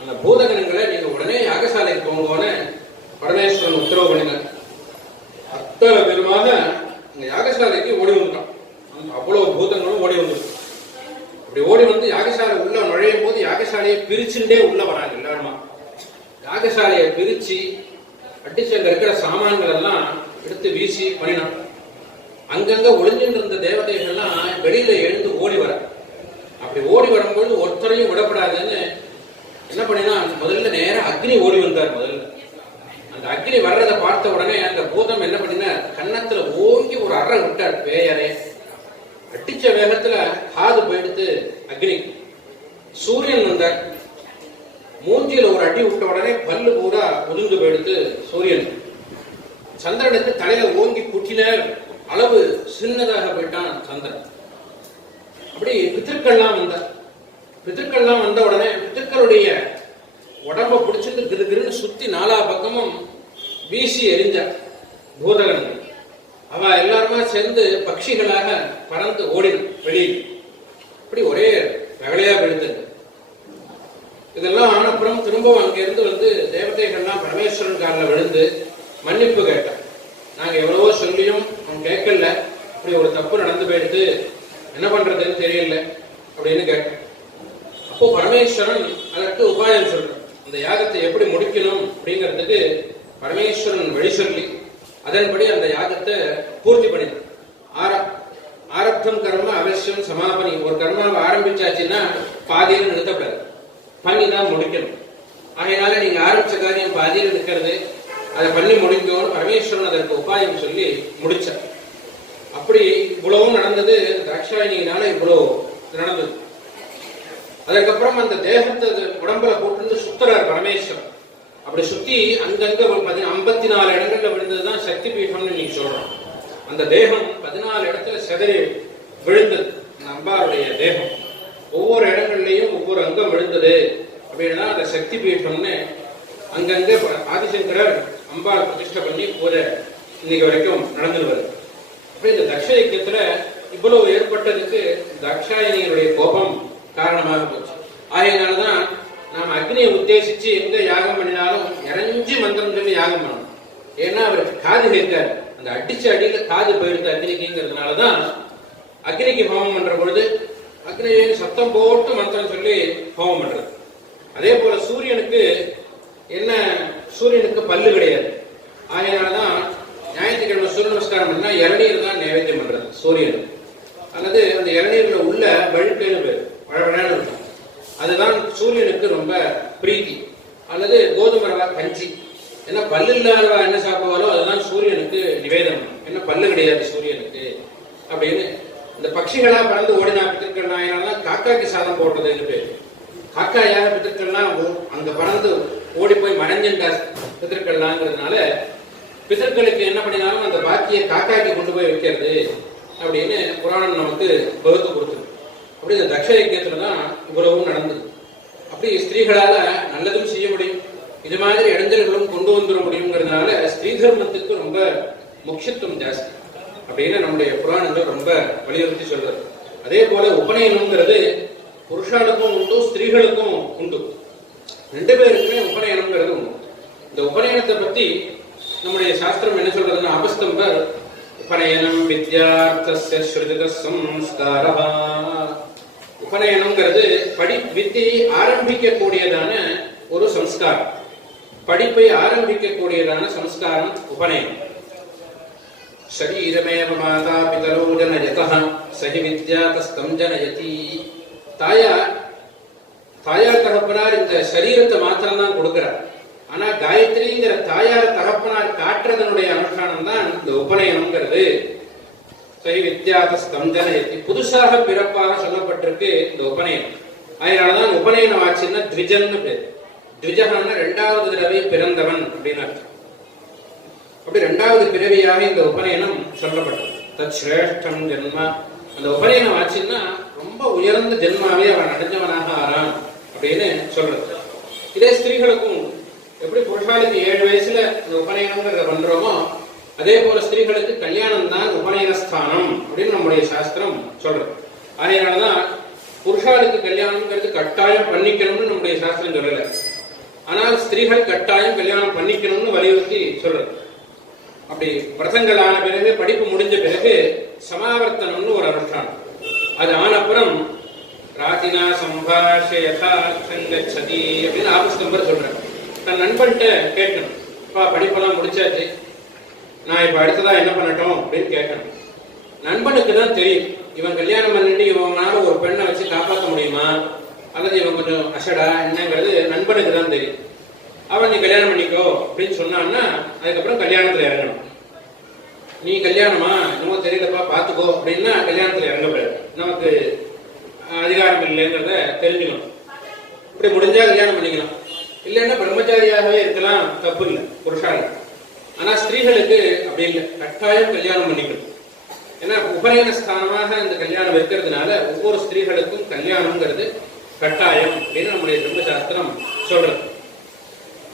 அந்த பூதகணங்களை நீங்க உடனே யாகசாலைக்கு போங்கன்னு பரமேஸ்வரன் உத்தரவு பண்ணினார். அத்தனை பேருமாக இந்த யாகசாலைக்கு ஓடி வந்துட்டான். அவ்வளவு பூதங்களும் ஓடி வந்துடும். அப்படி ஓடி வந்து யாகசாலை உள்ள நுழையும் போது யாகசாலையை பிரிச்சுட்டே உள்ள வராங்க எல்லாருமா. யாகசாலையை பிரிச்சு அடிச்சு அங்க இருக்கிற சாமான்கள் எல்லாம் எடுத்து வீசி பண்ணினான். அங்கங்க ஒளிஞ்சிட்டு இருந்த தேவதைகள்லாம் வெளியில எழுந்து ஓடி வர. அப்படி ஓடி வரும்போது ஒருத்தரையும் விடப்படாதுன்னு என்ன பண்ணினா, முதல்ல நேரம் அக்னி ஓடி வந்தார். முதல்ல அந்த அக்னி வர்றதை பார்த்த உடனே அந்த பூதம் என்ன பண்ணினா, கன்னத்துல ஓங்கி ஒரு அறை விட்டார். பேயரே அடிச்ச வேகத்துல காது போயிடுத்து அக்னி. சூரியன் வந்தார். மூஞ்சியில ஒரு அடி விட்ட உடனே பல்லு பூரா உதிர்ந்து போயிடுத்து சூரியன். சந்திரனுக்கு தலையில ஓங்கி குட்டினர், அளவு சின்னதாக போயிட்டான் சந்திரன். அப்படி பித்திருக்கள்லாம் வந்தார். பித்திருக்கள்லாம் வந்த உடனே பித்திருக்களுடைய உடம்ப பிடிச்சிட்டு கிருகிருன்னு சுத்தி நாலா பக்கமும் வீசி எரிஞ்சார் பூதகணங்கள். அவ எல்லாருமா சேர்ந்து பட்சிகளாக பறந்து ஓடின வெளியில். இப்படி ஒரே ரகலையா போயிடுது. இதெல்லாம் ஆனப்புறம் திரும்பவும் அங்கிருந்து வந்து தேவதைகள்லாம் பரமேஸ்வரன் காலில் விழுந்து மன்னிப்பு கேட்டான். நாங்க எவ்வளவோ சொல்லியும் அவன் கேட்கல, இப்படி ஒரு தப்பு நடந்து போயிடுது, என்ன பண்றதுன்னு தெரியல அப்படின்னு கேட்டான். அப்போ பரமேஸ்வரன் அதற்கு உபாயம் சொல்றான். அந்த யாகத்தை எப்படி முடிக்கணும் அப்படிங்கிறதுக்கு பரமேஸ்வரன் வழி சொல்லி அதன்படி அந்த யாகத்தை பூர்த்தி பண்ணினான். ஆரப்தம் கர்ம அவசியம் சமாபனி. ஒரு கர்மாவை ஆரம்பிச்சாச்சுன்னா பாதியில நிறுத்தப்படாது, பண்ணிதான் முடிக்கணும். ஆகையினால நீங்க ஆரம்பிச்ச காரியம் பாதியில் நிற்கிறது, அதை பண்ணி முடிஞ்சோன்னு பரமேஸ்வரன் அதற்கு உபாயம் சொல்லி முடிச்சார். அப்படி இவ்வளவும் நடந்தது. தாக்ஷாயினியினால இவ்வளவு நடந்தது. அதுக்கப்புறம் அந்த தேகத்தை உடம்புல போட்டு சுத்துறார் பரமேஸ்வரன். அப்படி சுத்தி அங்கங்க 54 இடங்கள்ல விழுந்ததுதான் சக்தி பீடம்னு நீங்க சொல்றோம். அந்த தேகம் 14 இடத்துல சிதறி விழுந்தது. அம்பாருடைய தேகம் ஒவ்வொரு இடங்கள்லயும் ஒவ்வொரு அங்கம் விழுந்தது அப்படின்னா அந்த சக்தி பீடம்னு அங்கங்க ஆதிசங்கரர் அம்பாள் பிரதிஷ்டை பண்ணி பூஜை இன்னைக்கு வரைக்கும் நடந்து வருது. அப்படி இந்த தக்ஷ யஜ்ஞத்துல இவ்வளவு ஏற்பட்டதுக்கு தாக்ஷாயணியருடைய கோபம் காரணமாக போச்சு. ஆகையினாலதான் நாம் அக்னியை உத்தேசிச்சு எங்க யாகம் பண்ணினாலும் இறஞ்சி மந்திரம் சொல்லி யாகம் பண்ணணும். ஏன்னா அவருக்கு காது கேட்காரு, அந்த அடிச்ச அடியில காது போயிடுது அக்னிக்குங்கிறதுனாலதான் அக்னிக்கு ஹோமம் பண்ற பொழுது அக்னியை சத்தம் போட்டு மந்திரம் சொல்லி ஹோமம் பண்றது. அதே போல சூரியனுக்கு சூரியனுக்கு பல்லு கிடையாது. ஆகையினாலதான் ஞாயிற்றுக்கிழமை சூரிய நமஸ்காரம் பண்ணா இளநீர் தான் நைவேத்தியம் பண்றது சூரியனுக்கு. அல்லது அந்த இளநீர்ல உள்ள வழுக்கைன்னு பேர் வழவழான்னு இருக்கும், அதுதான் சூரியனுக்கு ரொம்ப பிரீத்தி. அல்லது கோதுமை ரவா கஞ்சி, ஏன்னா பல்லு இல்லாதவா என்ன சாப்பிடுவாரோ அதுதான் சூரியனுக்கு நிவேதனம். என்ன பல்லு கிடையாது சூரியனுக்கு அப்படின்னு. இந்த பட்சிகளா பறந்து ஓடினா பித்திருக்கள் நாயினால்தான் காக்காக்கு சாதம் போடுறதுன்னு பேர். காக்கா யார பித்திருக்கள்னா அங்க பறந்து ஓடி போய் மறைஞ்சின்ற பித்திருக்கள்லாங்கிறதுனால பித்தர்களுக்கு என்ன பண்ணினாலும் அந்த பாக்கியை காக்காய்க்கு கொண்டு போய் வைக்கிறது அப்படின்னு புராணம் நமக்கு வகுத்து கொடுத்தது. அப்படி இந்த தக்ஷ யஜ்ஞத்துலதான் இவ்வளவும் நடந்தது. அப்படி ஸ்திரீகளால நல்லதும் செய்ய முடியும், இது மாதிரி இடைஞ்சல்களும் கொண்டு வந்துட முடியுங்கிறதுனால ஸ்ரீ தர்மத்துக்கு ரொம்ப முக்கியத்துவம் ஜாஸ்தி அப்படின்னு நம்முடைய புராணங்கள் ரொம்ப வலியுறுத்தி சொல்றது. அதே போல உபநயனம்ங்கிறது புருஷாளுக்கும் உண்டு, ஸ்திரீகளுக்கும் உண்டு. 2 பேருக்குமே உபநயனம்ங்கிறது உண்டு. இந்த உபநயனத்தை பத்தி நம்முடைய சாஸ்திரம் என்ன சொல்றதுன்னா, அபஸ்தம்பர் உபநயனம் வித்யார்த்தஸ்ய ஸ்ருதித சம்ஸ்காரஹ. உபநயனம்ங்கிறது வித்தியை ஆரம்பிக்கக்கூடியதான ஒரு சம்ஸ்காரம், படிப்பை ஆரம்பிக்கக்கூடியதான சம்ஸ்காரம் உபநயனம். சரீரமேவ மாதா பிதரோ ஜனயதஹ சஹி வித்யாதஸ்தம் ஜனயதி. தாயார் தகப்பனார் இந்த சரீரத்தை மாத்திரம் தான் கொடுக்கிறார். ஆனா காயத்ரிங்கிற தாயார் தகப்பனார் காட்டுறதனுடைய அனுஷ்டானம் தான் இந்த உபநயனம்ங்கிறது. சரி வித்யாதஸ்தம் ஜனயதி, புதுசாக பிறப்பாக சொல்லப்பட்டிருக்கு இந்த உபநயனம். அதனாலதான் உபநயனம் ஆச்சுன்னா த்விஜன்னு பேர். த்விஜகான 2வது தடவை பிறந்தவன் அப்படின்னு அர்த்தம். அப்படி 2வது பிறவியாக இந்த உபநயனம் சொல்லப்பட்டது. தத் ஸ்ரேஷ்டம் ஜென்மா. அந்த உபநயனம் ஆச்சுன்னா ரொம்ப உயர்ந்த ஜென்மாவே அவன் அடைஞ்சவனாக ஆறான் அப்படின்னு சொல்றது. இதே ஸ்திரீகளுக்கும் எப்படி புருஷாளுக்கு 7 வயசுல இந்த உபநயனம்ங்கிறத பண்றோமோ அதே போல ஸ்திரீகளுக்கு கல்யாணம் தான் உபநயனஸ்தானம் அப்படின்னு நம்முடைய சாஸ்திரம் சொல்றது. அதனாலதான் புருஷாளுக்கு கல்யாணம்ங்கிறது கட்டாயம் பண்ணிக்கணும்னு நம்முடைய சாஸ்திரம் சொல்லல, ஆனால் ஸ்திரீகள் கட்டாயம் கல்யாணம் பண்ணிக்கணும்னு வலியுறுத்தி சொல்றது. அப்படி பிரசங்கள் ஆன பிறகு, படிப்பு முடிஞ்ச பிறகு சமாவர்த்தனம்னு ஒரு அனுஷ்டானம். அது ஆனப்புறம் ராத்தினா சம்பாஷ யதார்த்தங்கச்சதி அப்படின்னு ஆபஸ்தம்பர் சொல்றாங்க. தன் நண்பன்கிட்ட கேட்கணும், அப்பா படிப்பெல்லாம் முடிச்சாச்சு, நான் இப்ப அடுத்ததா என்ன பண்ணட்டும் அப்படின்னு கேட்கணும். நண்பனுக்கு தான் தெரியும் இவன் கல்யாணம் பண்ணிட்டு இவனால ஒரு பெண்ணை வச்சு காப்பாற்ற முடியுமா அல்லது இவன் கொஞ்சம் அசடா என்னங்கிறது நண்பனுக்கு தான் தெரியும். அவன் நீ கல்யாணம் பண்ணிக்கோ அப்படின்னு சொன்னான்னா அதுக்கப்புறம் கல்யாணத்துல இறங்கணும். நீ கல்யாணமா இன்னும் தெரியலப்பா பாத்துக்கோ அப்படின்னா கல்யாணத்துல இறங்கக்கூடாது, நமக்கு அதிகாரம் இல்லைங்கிறத தெரிஞ்சுக்கணும். இப்படி முடிஞ்சா கல்யாணம் பண்ணிக்கலாம், இல்லைன்னா பிரம்மச்சாரியாகவே இருக்கலாம், தப்பு இல்லை புருஷாளுக்கு. ஆனா ஸ்திரீகளுக்கு அப்படி இல்லை, கட்டாயம் கல்யாணம் பண்ணிக்கணும். ஏன்னா உபநயன ஸ்தானமாக இந்த கல்யாணம் இருக்கிறதுனால ஒவ்வொரு ஸ்திரீகளுக்கும் கல்யாணம்ங்கிறது கட்டாயம் அப்படின்னு நம்முடைய தர்மசாஸ்திரம் சொல்றது.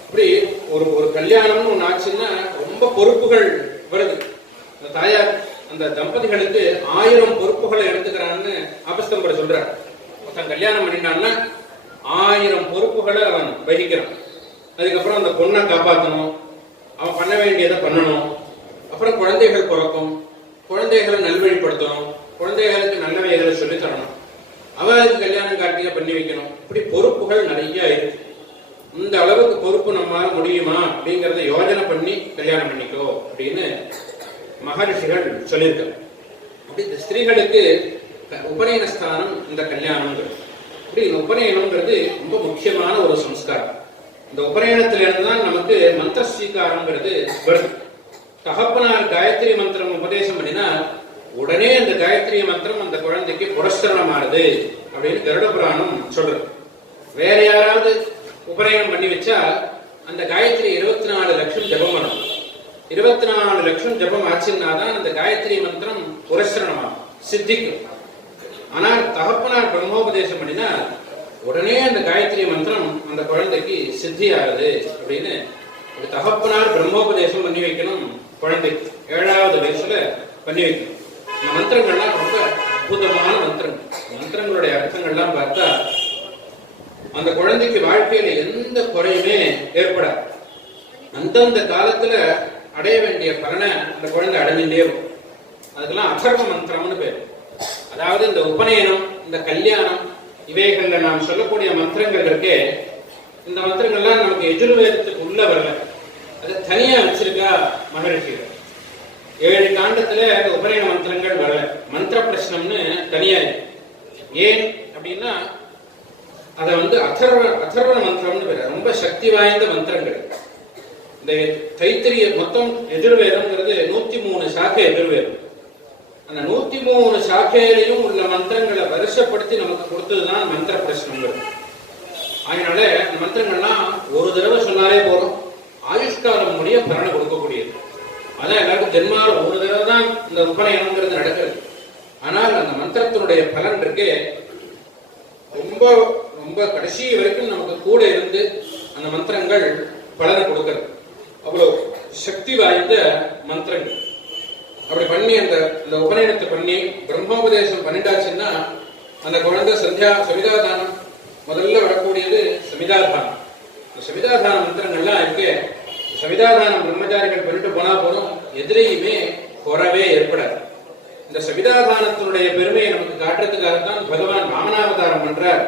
இப்படி ஒரு கல்யாணம்னு ஒன்று ஆச்சுன்னா ரொம்ப பொறுப்புகள் வருது. அந்த தாயார் அந்த தம்பதிகளுக்கு 1000 பொறுப்புகளை எடுத்துக்கிறான்னு ஆபஸ்தம்பர் சொல்றார். ஒருத்தன் கல்யாணம் பண்ணிட்டான்னா 1000 பொறுப்புகளை அவன் வகிக்கிறான். அதுக்கப்புறம் அந்த பொண்ணை காப்பாற்றணும், அவன் பண்ண வேண்டியதை பண்ணணும். அப்புறம் குழந்தைகள் பிறக்கும், குழந்தைகளை நல்வழிப்படுத்தணும், குழந்தைகளுக்கு நல்லவைகளை சொல்லி தரணும், அவளுக்கு கல்யாணம் கார்த்திகை பண்ணி வைக்கணும். இப்படி பொறுப்புகள் நிறைய இருக்கு. இந்த அளவுக்கு பொறுப்பு நம்மால முடியுமா அப்படிங்கறத யோஜனை பண்ணி கல்யாணம் பண்ணிக்கோ அப்படின்னு மகரிஷிகள் சொல்லியிருக்காங்க. அப்படி இந்த ஸ்திரீகளுக்கு உபநயனஸ்தானம் இந்த கல்யாணம்ங்கிறது. அப்படி இந்த உபநயனம்ங்கிறது ரொம்ப முக்கியமான ஒரு சம்ஸ்காரம். இந்த உபநயனத்துல இருந்துதான் நமக்கு மந்திர ஸ்வீகாரம்ங்கிறது வருது. தகப்பனார் காயத்ரி மந்திரம் உபதேசம் பண்ணினா உடனே அந்த காயத்ரி மந்திரம் அந்த குழந்தைக்கு புரஸ்கரணமானது அப்படின்னு கருட புராணம் சொல்றது. வேற யாராவது உபநயனம் பண்ணி வச்சா அந்த காயத்ரி 24 லட்சம் ஜபம் பண்ணணும். 24 லட்சம் ஜபம் ஆச்சுன்னா தான் அந்த காயத்ரி மந்திரம் புரஸ்தரணமாகும், சித்திக்கும். ஆனால் தகப்பனார் பிரம்மோபதேசம் பண்ணினா உடனே அந்த காயத்ரி மந்திரம் அந்த குழந்தைக்கு சித்தி ஆகுது அப்படின்னு தகப்பனார் பிரம்மோபதேசம் பண்ணி வைக்கணும். குழந்தைக்கு 7வது வயசுல பண்ணி வைக்கணும். இந்த மந்திரங்கள்லாம் ரொம்ப அற்புதமான மந்திரங்கள். மந்திரங்களுடைய அர்த்தங்கள்லாம் பார்த்தா அந்த குழந்தைக்கு வாழ்க்கையில எந்த குறையுமே ஏற்படாது. அந்தந்த காலத்துல அடைய வேண்டிய பலனை அந்த குழந்தை அடைஞ்சுட்டே இருக்கும். அதுக்கெல்லாம் அதர்வ மந்திரம்னு பேர். அதாவது இந்த உபநயனம், இந்த கல்யாணம், இவைகள்ல நாம் சொல்லக்கூடிய மந்திரங்கள் இருக்கே, இந்த மந்திரங்கள்லாம் நமக்கு எஜுர்வேதத்துக்கு உள்ள வரல. அதை தனியா வச்சிருக்கா மகரிஷிகள். 7 காண்டத்துல உபநயன மந்திரங்கள் வரல. மந்திர பிரஷ்னம்னு தனியா. ஏன் அப்படின்னா அதை அதர்வண மந்திரம்னு பேர். ரொம்ப சக்தி வாய்ந்த மந்திரங்கள். இந்த தைத்திரிய மொத்தம் எஜுர்வேதம்ங்கிறது 103 சாக்கை எஜுர்வேதம். அந்த 103 சாக்கையிலையும் உள்ள மந்திரங்களை வருஷப்படுத்தி நமக்கு கொடுத்ததுதான் மந்திர பிரஷ்னங்கள். அதனால அந்த மந்திரங்கள்லாம் ஒரு தடவை சொன்னாலே போறோம், ஆயுஷ்காலம் முடிய பலனை கொடுக்கக்கூடியது. அதான் எல்லாருக்கும் ஜென்மால ஒரு தடவை தான் இந்த உபநயனம்ங்கிறது நடக்கிறது. ஆனால் அந்த மந்திரத்தினுடைய பலன் இருக்கே ரொம்ப ரொம்ப கடைசி வரைக்கும் நமக்கு கூட இருந்து அந்த மந்திரங்கள் பலனை கொடுக்கிறது. அவ்வளவு சக்தி வாய்ந்த மந்திரங்கள். அப்படி பண்ணி அந்த உபநயனத்தை பண்ணி பிரம்மோபதேசம் பண்ணிட்டாச்சுன்னா அந்த குழந்தை சமிதாதானம் முதல்ல வரக்கூடியது சமிதாதானம். இந்த சமிதாதான மந்திரங்கள்லாம் இருக்கு. சமிதாதானம் பிரம்மச்சாரிகள் பண்ணிட்டு போனா போதும், எதிரையுமே குறவே ஏற்படாது. இந்த சமிதாதானத்தினுடைய பெருமையை நமக்கு காட்டுறதுக்காகத்தான் பகவான் வாமனாவதாரம் பண்றார்.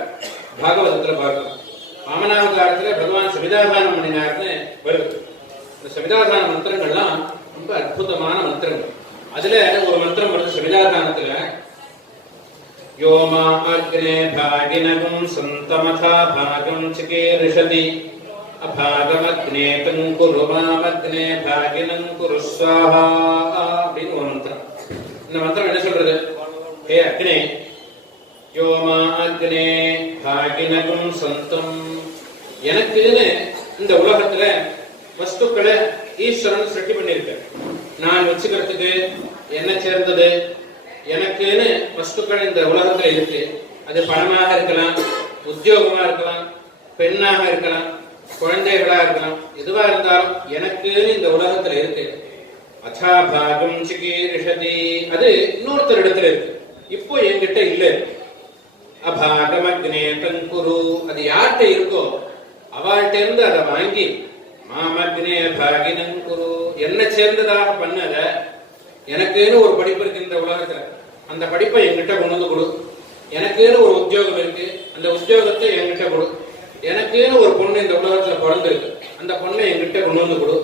பாகவதத்துல பார்க்கணும். வாமனாவதாரத்துல பகவான் சமிதாதானம் பண்ணினார்னு வருது. இந்த சமிதாதான மந்திரங்கள்லாம் ரொம்ப அற்புதமான மந்திரங்கள். அதுல ஒரு மந்திரம் வருது சமிதாதானத்துல, யோமா அக்னே பாகினகம் சந்தமதா பாகம் சிகீர்ஷதி அபாகமக்னே தங்குரு மாமக்னே பாகினம் குரு ஸ்வாஹா அப்படின்னு ஒரு மந்திரம். இந்த மந்திரம் என்ன சொல்றது? ஹே அக்னே, யோமா அக்னே பாகினகம் சந்தம், எனக்குன்னு இந்த உலகத்துல வஸ்துக்களை ஈஸ்வரன் சிருஷ்டி பண்ணிருக்க. நான் வச்சுக்கிறதுக்கு என்ன சேர்ந்தது எனக்குன்னு வஸ்துக்கள் இந்த உலகத்துல இருக்கு. அது பணமாக இருக்கலாம், உத்தியோகமா இருக்கலாம், பெண்ணாக இருக்கலாம், குழந்தைகளா இருக்கலாம், எதுவா இருந்தாலும் எனக்குன்னு இந்த உலகத்துல இருக்கு. அச்சா பாகம் சிகீர்ஷதி, அது இன்னொருத்தர் இடத்துல இருக்கு, இப்போ என்கிட்ட இல்ல. அபாகமக்னே தங்குரு, அது யார்கிட்ட இருக்கோ அவள்கிட்ட இருந்து அதை வாங்கி மாமக்னே பாகினங்குரு, என்ன சேர்ந்ததாக பண்ணத. எனக்குன்னு ஒரு படிப்பு இருக்கு இந்த உலகத்துல, அந்த படிப்பை என்கிட்ட கொண்டு வந்து கொடு. எனக்குன்னு ஒரு உத்தியோகம் இருக்கு, அந்த உத்தியோகத்தை என்கிட்ட கொடு. எனக்குன்னு ஒரு பொண்ணு இந்த உலகத்துல பிறந்திருக்கு, அந்த பொண்ணை என்கிட்ட கொண்டு வந்து கொடு.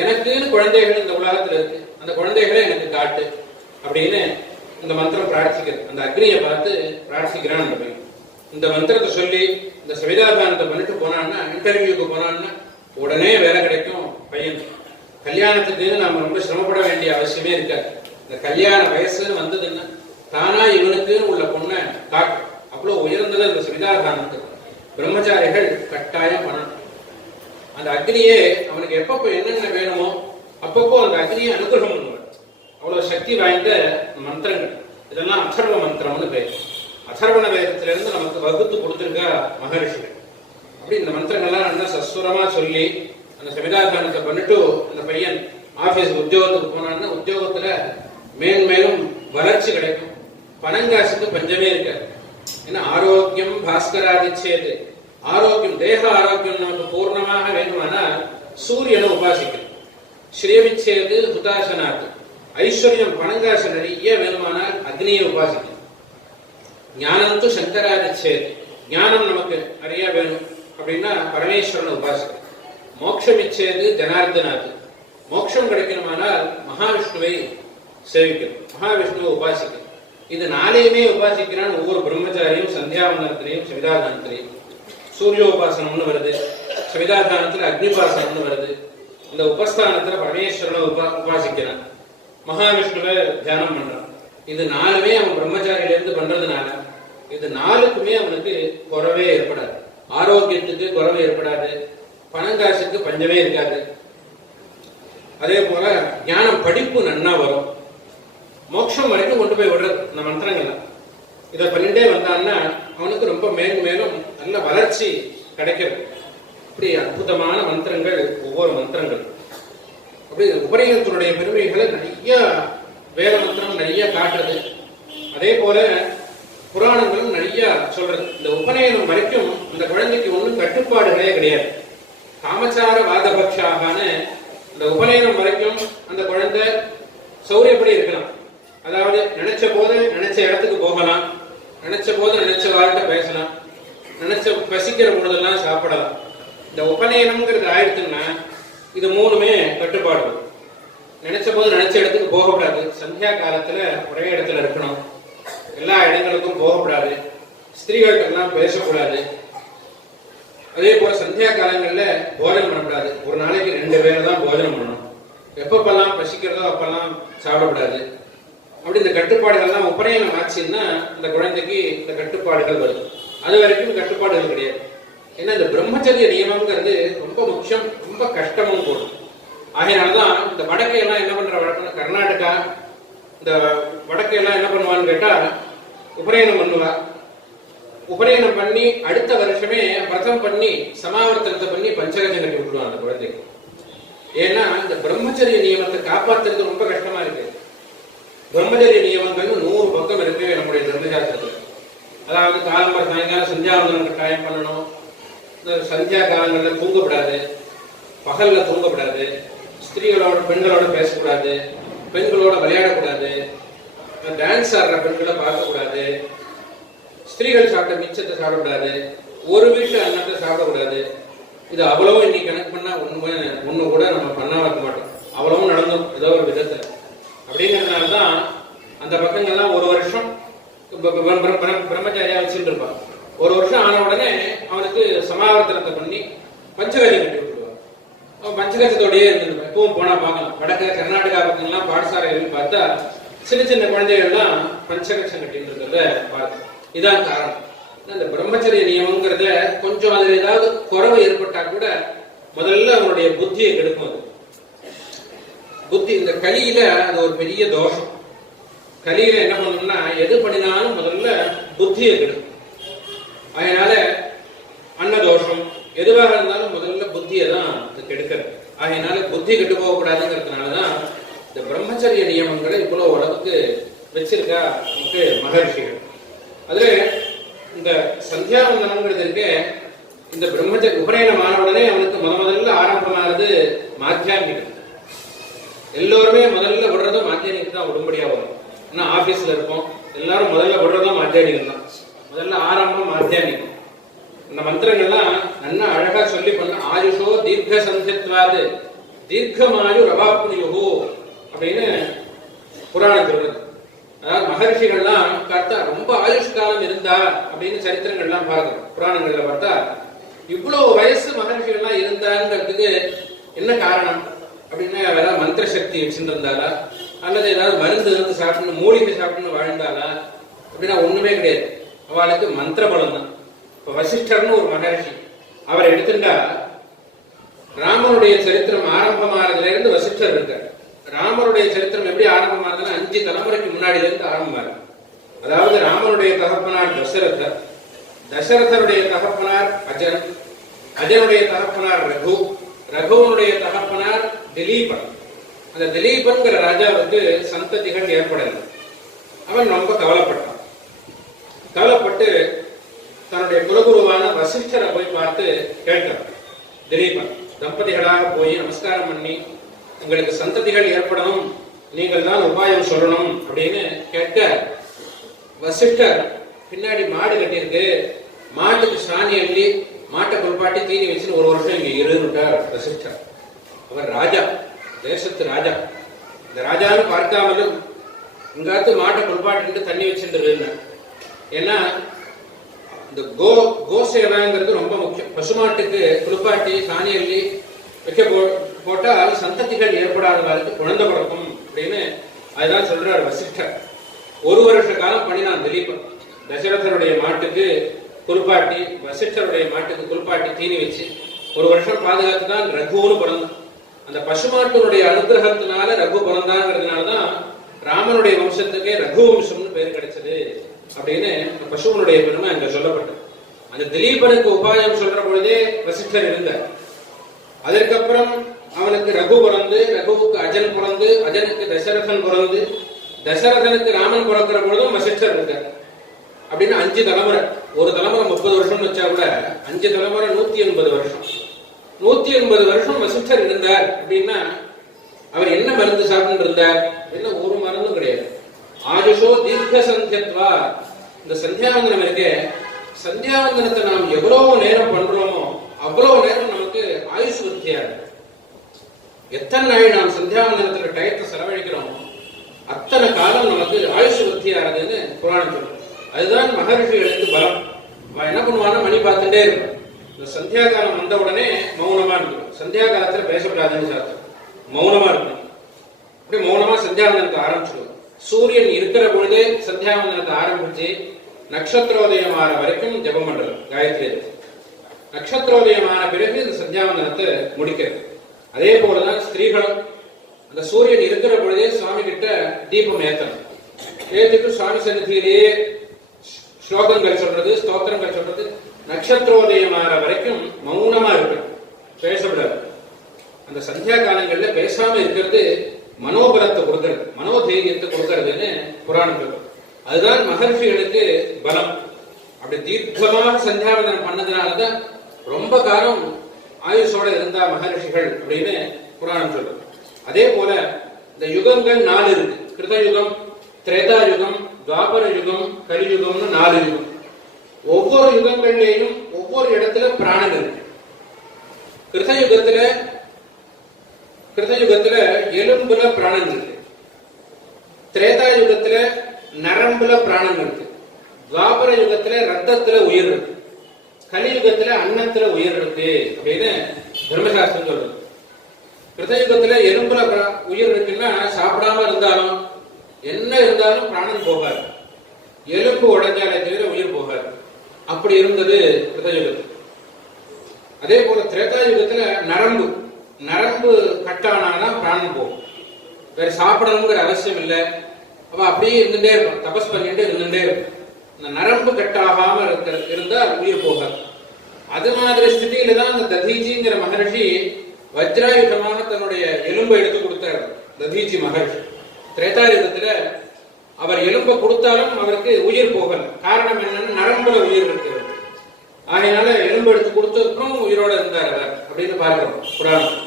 எனக்குன்னு குழந்தைகள் இந்த உலகத்துல இருக்கு, அந்த குழந்தைகளை எனக்கு காட்டு அப்படின்னு இந்த மந்திரம் பிரார்த்திக்கிறது. அந்த அக்னியை பார்த்து பிரார்த்திக்கிறான் அந்த பையன். இந்த மந்திரத்தை சொல்லி இந்த சவிதாதானத்தை பண்ணிட்டு போனான்னா, இன்டர்வியூக்கு போனான்னா உடனே வேலை கிடைக்கும் பையன். கல்யாணத்துக்கு நாம ரொம்ப சிரமப்பட வேண்டிய அவசியமே இருக்காது. இந்த கல்யாண வயசுன்னு வந்ததுன்னா தானா இவனுக்குன்னு உள்ள பொண்ணை காட்டும். அவ்வளவு உயர்ந்தது இந்த சவிதாதானத்துக்கு. பிரம்மச்சாரிகள் கட்டாயம் பண்ணணும். அந்த அக்னியே அவனுக்கு எப்பப்போ என்னென்ன வேணுமோ அப்பப்போ அந்த அக்னியை அனுகிரகம் பண்ணுவார். அவ்வளவு சக்தி வாய்ந்த மந்திரங்கள். இதெல்லாம் அதர்வ மந்திரம்னு பேர். அதர்வண வேதத்திலிருந்து நமக்கு வகுத்து கொடுத்திருக்கா மகரிஷிகள். அப்படி இந்த மந்திரங்கள்லாம் நல்லா சஸ்வரமா சொல்லி அந்த சமிதாதானத்தை பண்ணிட்டு அந்த பையன் ஆபீஸ் உத்தியோகத்துக்கு போனான்னா உத்தியோகத்துல மேன்மேலும் வளர்ச்சி கிடைக்கும். பணங்காசுக்கு பஞ்சமே இருக்காது. ஏன்னா ஆரோக்கியம் பாஸ்கராதிச்சேது, ஆரோக்கியம் தேக ஆரோக்கியம் நமக்கு பூர்ணமாக வேண்டுமானால் சூரியனை உபாசிக்கணும். ஸ்ரீவிச்சேது ஹுதாசனாத்து, ஐஸ்வர்யம் பணங்காசு நிறைய வேணுமானால் அக்னியை உபாசிக்கணும். ஞானம் சங்கராதிச்சேது, ஞானம் நமக்கு நிறைய வேணும் அப்படின்னா பரமேஸ்வரனை உபாசிக்கணும். மோட்சம் இச்சேது ஜனார்தனாது, மோட்சம் கிடைக்கணுமானால் மகாவிஷ்ணுவை சேவிக்கணும், மகாவிஷ்ணுவை உபாசிக்கணும். இது நாளையுமே உபாசிக்கிறான் ஒவ்வொரு பிரம்மச்சாரியும். சந்தியாவந்தனத்திலையும் சவிதாதானத்திலையும் சூரியோபாசனம்னு வருது, சவிதாதானத்துல அக்னிபாசனம்னு வருது. இந்த உபஸ்தானத்துல பரமேஸ்வரனை உபாசிக்கிறான், மகாவிஷ்ணுவை தியானம் பண்றான். இது நாலுமே அவன் பிரம்மச்சாரியில இருந்து பண்றதுனால இது நாலுக்குமே அவனுக்கு குறவே ஏற்படாது. ஆரோக்கியத்துக்கு குறவு ஏற்படாது, பணங்காசுக்கு பஞ்சமே இருக்காது. அதே போல ஞானம் படிப்பு நன்னா வரும், மோட்சம் வரைக்கும் கொண்டு போய் விடுறது இந்த மந்திரங்கள்ல. இதை பண்ணிட்டே வந்தான்னா அவனுக்கு ரொம்ப மேலும் மேலும் நல்ல வளர்ச்சி கிடைக்கிறது. இப்படி அற்புதமான மந்திரங்கள் ஒவ்வொரு மந்திரங்கள். அப்படி உபநயனத்தினுடைய பெருமைகளை நிறைய வேத மந்திரம் நிறைய காட்டுறது. அதே போல புராணங்களும் நிறைய சொல்றது. இந்த உபநயனம் வரைக்கும் இந்த குழந்தைக்கு ஒன்றும் கட்டுப்பாடுகளே கிடையாது. காமச்சார வாதபக்ஷாகான இந்த உபநயனம் வரைக்கும் அந்த குழந்தை சௌரியப்படி இருக்கலாம். அதாவது நினைச்ச போது நினைச்ச இடத்துக்கு போகலாம், நினைச்ச போது நினைச்ச வார்த்தை பேசலாம், நினைச்ச பசிக்கிற பொழுதெல்லாம் சாப்பிடலாம். இந்த உபநயனம்ங்கிறது ஆயிடுச்சுன்னா இது மூணுமே கட்டுப்பாடு. நினைச்ச போது நினைச்ச இடத்துக்கு போகக்கூடாது, சந்தியா காலத்துல ஒரே இடத்துல இருக்கணும், எல்லா இடங்களுக்கும் போகக்கூடாது, ஸ்திரீகள்கிட்ட பேசக்கூடாது. அதே போல சந்தியா காலங்கள்ல போஜனம் பண்ணக்கூடாது. ஒரு நாளைக்கு 2 வேளை தான் போஜனம் பண்ணணும். எப்பப்பெல்லாம் பசிக்கிறதோ அப்பெல்லாம் சாப்பிடக்கூடாது. அப்படி இந்த கட்டுப்பாடுகள்லாம் உபநயனம் ஆச்சுன்னா இந்த குழந்தைக்கு இந்த கட்டுப்பாடுகள் வருது. அது வரைக்கும் கட்டுப்பாடுகள் கிடையாது. ஏன்னா இந்த பிரம்மச்சரிய நியமம்ங்கிறது ரொம்ப முக்கியம், ரொம்ப கஷ்டமும் போடும். ஆகையினால்தான் இந்த வடக்கையெல்லாம் என்ன பண்ற வழக்கம், கர்நாடகா இந்த வடக்கையெல்லாம் என்ன பண்ணுவான்னு கேட்டா உபநயனம் பண்ணுவா. உபநயனம் பண்ணி அடுத்த வருஷமே விரதம் பண்ணி சமாவர்த்தனத்தை பண்ணி பஞ்சகஜம் கட்டி விட்டுருவாங்க அந்த குழந்தைக்கு. ஏன்னா இந்த பிரம்மச்சரிய நியமத்தை காப்பாத்துறது ரொம்ப கஷ்டமா இருக்கு. பிரம்மச்சரிய நியமங்கள் 100 பக்கம் இருக்கு நம்முடைய தர்மசாஸ்திரத்துல. அதாவது காலம்பர சாயங்காலம் சந்தியாவந்தனம் கட்டாயம் பண்ணணும், சந்தியா காலங்களில் தூங்கப்படாது, பகல்ல தூங்கப்படாது, ஸ்திரீகளோட பெண்களோட பேசக்கூடாது, பெண்களோட விளையாடக்கூடாது, டான்ஸ் ஆடுற பெண்களை பார்க்கக்கூடாது, ஸ்திரீகள் சாப்பிட்ட மிச்சத்தை சாப்பிடக்கூடாது, ஒரு வீட்டு அன்னத்தை சாப்பிடக்கூடாது. இது அவ்வளவும் இன்னைக்கு கணக்கு பண்ணா ஒண்ணு கூட நம்ம பண்ணா வைக்க மாட்டோம். அவ்வளவும் நடந்தோம் ஏதோ ஒரு விதத்துல. அப்படிங்கிறதுனாலதான் அந்த பக்கங்கள்லாம் ஒரு வருஷம் பிரம்மச்சாரியா வச்சுட்டு இருப்பான். ஒரு வருஷம் ஆன உடனே அவனுக்கு சமாவர்த்தனத்தை பண்ணி பஞ்சகஜம் கட்டி விட்டுருவான். அவன் பஞ்சகஜத்தோடயே இருந்துருப்பான். எப்பவும் போனா பார்க்கலாம். வடக்கு கர்நாடகா பக்கங்கள்லாம் பாடசாலைகள் பார்த்தா சின்ன சின்ன குழந்தைகள்லாம் பஞ்சகட்சம் கட்டிட்டு இருக்கிறத பார்த்து. இதான் காரணம். இந்த பிரம்மச்சரிய நியமங்கிறத கொஞ்சம் அதுல ஏதாவது குறைவு ஏற்பட்டா கூட முதல்ல அவனுடைய புத்தியை கெடுக்கும். அது புத்தி இந்த கலியில அது ஒரு பெரிய தோஷம். கலியில என்ன பண்ணணும்னா எது பண்ணினாலும் முதல்ல புத்தியை கெடுக்கும். அதனால அன்னதோஷம் எதுவாக இருந்தாலும் முதல்ல புத்தியை தான் கெடுக்கிறது. அதனால புத்தி கெட்டு போகக்கூடாதுங்கிறதுனாலதான் இந்த பிரம்மச்சரிய நியமங்களை இவ்வளவு அளவுக்கு வச்சிருக்கா மகர்ஷிகள். அதுல இந்த சந்தியாவந்தனம்ங்கிறது இருக்கு. இந்த பிரம்மச்சரிய உபநயனம் ஆன உடனே அவனுக்கு முதல்ல ஆரம்பமானது மாத்தியானிகம். எல்லோருமே முதல்ல விடுறதும் மாத்தியானிகம் தான் விடும்படியா வரும். ஏன்னா ஆபீஸ்ல இருப்போம், எல்லாரும் முதல்ல விடுறதும் மாத்தியானிகம் தான். முதல்ல ஆரம்பம் மாத்தியானிகம். இந்த மந்திரங்கள்லாம் நல்லா அழகா சொல்லி பண்ண. ஆயுஷோ தீர்க்க சந்தியத்வாது தீர்க்கமாயு ரவாப்புனியுகோ அப்படின்னு புராணம் சொல்றது. அதாவது மகர்ஷிகள்லாம் பார்த்தா ரொம்ப ஆயுஷ் காலம் இருந்தா அப்படின்னு சரித்திரங்கள்லாம் பார்க்கணும். புராணங்கள்ல பார்த்தா இவ்வளவு வயசு மகர்ஷிகள்லாம் இருந்தாங்கிறதுக்கு என்ன காரணம் அப்படின்னா ஏதாவது மந்திர சக்தி வச்சுட்டு இருந்தாரா, அல்லது ஏதாவது மருந்து இருந்து சாப்பிடணும், மூலிகை சாப்பிடணும் வாழ்ந்தாளா அப்படின்னா ஒண்ணுமே கிடையாது. அவளுக்கு மந்திர பலம் தான். இப்ப வசிஷ்டர்னு ஒரு மகர்ஷி, அவரை எடுத்துட்டா ராமனுடைய சரித்திரம் ஆரம்பமானதுல இருந்து வசிஷ்டர் இருக்கார். ராமனுடைய சரித்திரம் எப்படி ஆரம்பமானதுன்னா 5 தலைமுறைக்கு முன்னாடில இருந்து ஆரம்பமாரு. அதாவது ராமனுடைய தகப்பனார் தசரதர், தசரதருடைய தகப்பனார் அஜன், அஜனுடைய தகப்பனார் ரகு, ரகுவனுடைய தகப்பனார் திலீபன். அந்த திலீபன்கிற ராஜாவுக்கு சந்ததிகள் ஏற்படலை. அவன் ரொம்ப கவலைப்பட்டான். கவலைப்பட்டு தன்னுடைய குலகுருவான வசிஷ்டரை போய் பார்த்து கேட்டார். திலீபன் தம்பதிகளாக போய் நமஸ்காரம் பண்ணி உங்களுக்கு சந்ததிகள் ஏற்படணும், நீங்கள் தான் உபாயம் சொல்லணும் அப்படின்னு கேட்க, வசிஷ்டர் பின்னாடி மாடு கட்டியிருக்கு, மாட்டுக்கு சாணி அள்ளி மாட்டை குளிப்பாட்டி தீனி வச்சுன்னு 1 வருஷம் இங்க இருந்துட்டார் வசிஷ்டர். அவர் ராஜா, தேசத்து ராஜா. இந்த ராஜான்னு பார்க்காமலும் இங்காத்து மாட்டை குளிப்பாட்டு தண்ணி வச்சுட்டு. ஏன்னா இந்த கோசேவாங்கிறது ரொம்ப முக்கியம். பசுமாட்டுக்கு குளிப்பாட்டி சாணி அள்ளி வைக்க போட்டால் சந்ததிகள் ஏற்படாதவர்களுக்கு குழந்தை பிறக்கும் அப்படின்னு அதுதான் சொல்றார் வசிஷ்டர். 1 வருஷ காலம் பண்ணினான் திலீபன். தசரதனுடைய மாட்டுக்கு குளிப்பாட்டி, வசிஷ்டருடைய மாட்டுக்கு குளிப்பாட்டி தீனி வச்சு ஒரு வருஷம் பாதுகாத்து தான் ரகுன்னு பிறந்தான். அந்த பசுமாட்டினுடைய அனுகிரகத்தினால ரகு பிறந்தாங்கிறதுனாலதான் ராமனுடைய வம்சத்துக்கே ரகு வம்சம்னு பேர் கிடைச்சது அப்படின்னு பசுவனுடைய பெருமை அங்க சொல்லப்பட்டது. அந்த திலீபனுக்கு உபாயம் சொல்ற பொழுதே வசிஷ்டர் இருந்தார். அதற்கப்புறம் அவனுக்கு ரகு பிறந்து, ரகுவுக்கு அஜன் பிறந்து, அஜனுக்கு தசரதன் பிறந்து, தசரதனுக்கு ராமன் பிறக்கிற பொழுதும் வசிஷ்டர் இருக்கார். அப்படின்னு 5 தலைமுறை. ஒரு தலைமுறை 30 வருஷம்னு வச்சா கூட 5 தலைமுறை 180 வருஷம். 180 வருஷம் வசிஷ்டர் இருந்தார். அப்படின்னா அவர் என்ன மருந்து சாப்பிட்டு இருந்தார்? என்ன ஒரு மருந்தும் கிடையாது. ஆயுஷோ தீர்க்க சந்தியத்வா. இந்த சந்தியாவந்தனம் இருக்கே, சந்தியாவந்தனத்தை நாம் எவ்வளவு நேரம் பண்றோமோ அவ்வளவு நேரம் நமக்கு ஆயுஷ் விருத்தியா இருக்கு. எத்தனை நாள் நாம் சந்தியாவந்தனத்துல டயத்தை செலவழிக்கிறோம் அத்தனை காலம் நமக்கு ஆயுஷ் விருத்தியாகுதுன்னு புராணம் சொல்லுது. அதுதான் மகரிஷிகளுக்கு பலம். என்ன பண்ணுவானா, மணி பார்த்துட்டே இருக்கும். இந்த சந்தியா காலம் வந்த உடனே மௌனமா இருக்கும். சந்தியா காலத்துல பேசக்கூடாதுன்னு சாஸ்திரம். மௌனமா இருக்கணும். அப்படி மௌனமா சந்தியாவந்தனத்தை ஆரம்பிச்சிடுவோம். சூரியன் இருக்கிற பொழுதே சந்தியாவந்தனத்தை ஆரம்பிச்சு நட்சத்திரோதயமான வரைக்கும் ஜபம் பண்றது காயத்ரி. நட்சத்திரோதயமான பிறகு இந்த சந்தியாவந்தனத்தை முடிக்கிறது. அதே போலதான் ஸ்திரீகளும் அந்த சூரியன் இருக்கிற பொழுதே சுவாமி கிட்ட தீபம் ஏற்றணும். ஏற்றிட்டு சுவாமி சன்னிதியிலேயே ஸ்லோகங்கள் சொல்றது, ஸ்தோத்திரங்கள் சொல்றது, நட்சத்திரோதயமான வரைக்கும் மௌனமா இருக்கணும், பேசக்கூடாது. அந்த சந்தியா காலங்கள்ல பேசாம இருக்கிறது மனோபலத்தை கொடுக்கறது, மனோதைரியத்தை கொடுக்கறதுன்னு புராணம் சொல்றது. அதுதான் மகர்ஷிகளுக்கு பலம். அப்படி தீர்க்கமாக சந்தியாவந்தனம் பண்ணதுனாலதான் ரொம்ப காலம் ஆயுஷோட இருந்தா மகர்ஷிகள் அப்படின்னு புராணம் சொல்றது. அதே போல இந்த யுகங்கள் 4 இருக்கு. கிருதயுகம், திரேதா யுகம், துவாபர யுகம், கலியுகம்னு 4 யுகம். ஒவ்வொரு யுகங்கள்லேயும் ஒவ்வொரு இடத்துல பிராணன் இருக்கு. கிருதயுகத்துல எலும்புல பிராணன் இருக்கு. திரேதா யுகத்துல நரம்புல பிராணன் இருக்கு. துவாபர யுகத்துல ரத்தத்துல உயிர் இருக்கு. கலியுகத்துல அன்னத்துல உயிர் இருக்கு அப்படின்னு தர்மசாஸ்திரம் சொல்றது. கிருதயுகத்துல எலும்புல உயிர் இருக்குன்னா சாப்பிடாம இருந்தாலும் என்ன இருந்தாலும் பிராணன் போகாது. எலும்பு உடைஞ்சாலே தவிர உயிர் போகாது. அப்படி இருந்தது கிருதயுகத்தில். அதே போல திரேதா யுகத்துல நரம்பு கட்டானாதான் பிராணம் போகும். வேற சாப்பிடணுங்கிற அவசியம் இல்லை. அப்ப அப்படியே இருந்துட்டே இருக்கும், தபஸ் பண்ணிட்டு இருந்துட்டே இருக்கும். இந்த நரம்பு கட்டாகாம இருந்தா உயிர் போகாது. அது மாதிரி ஸ்திதியில தான் இந்த ததீஜிங்கிற மகர்ஷி வஜ்ராயுதமாக தன்னுடைய எலும்பை எடுத்து கொடுத்தார். ததீஜி மகர்ஷி திரேதாயுகத்துல அவர் எலும்பை கொடுத்தாலும் அவருக்கு உயிர் போகல. காரணம் என்னன்னு, நரம்புல உயிர் இருக்கிறது. ஆகையினால எலும்பு எடுத்து கொடுத்ததுக்கும் உயிரோட இருந்தார் அவர் அப்படின்னு பார்க்கிறோம் புராணம்.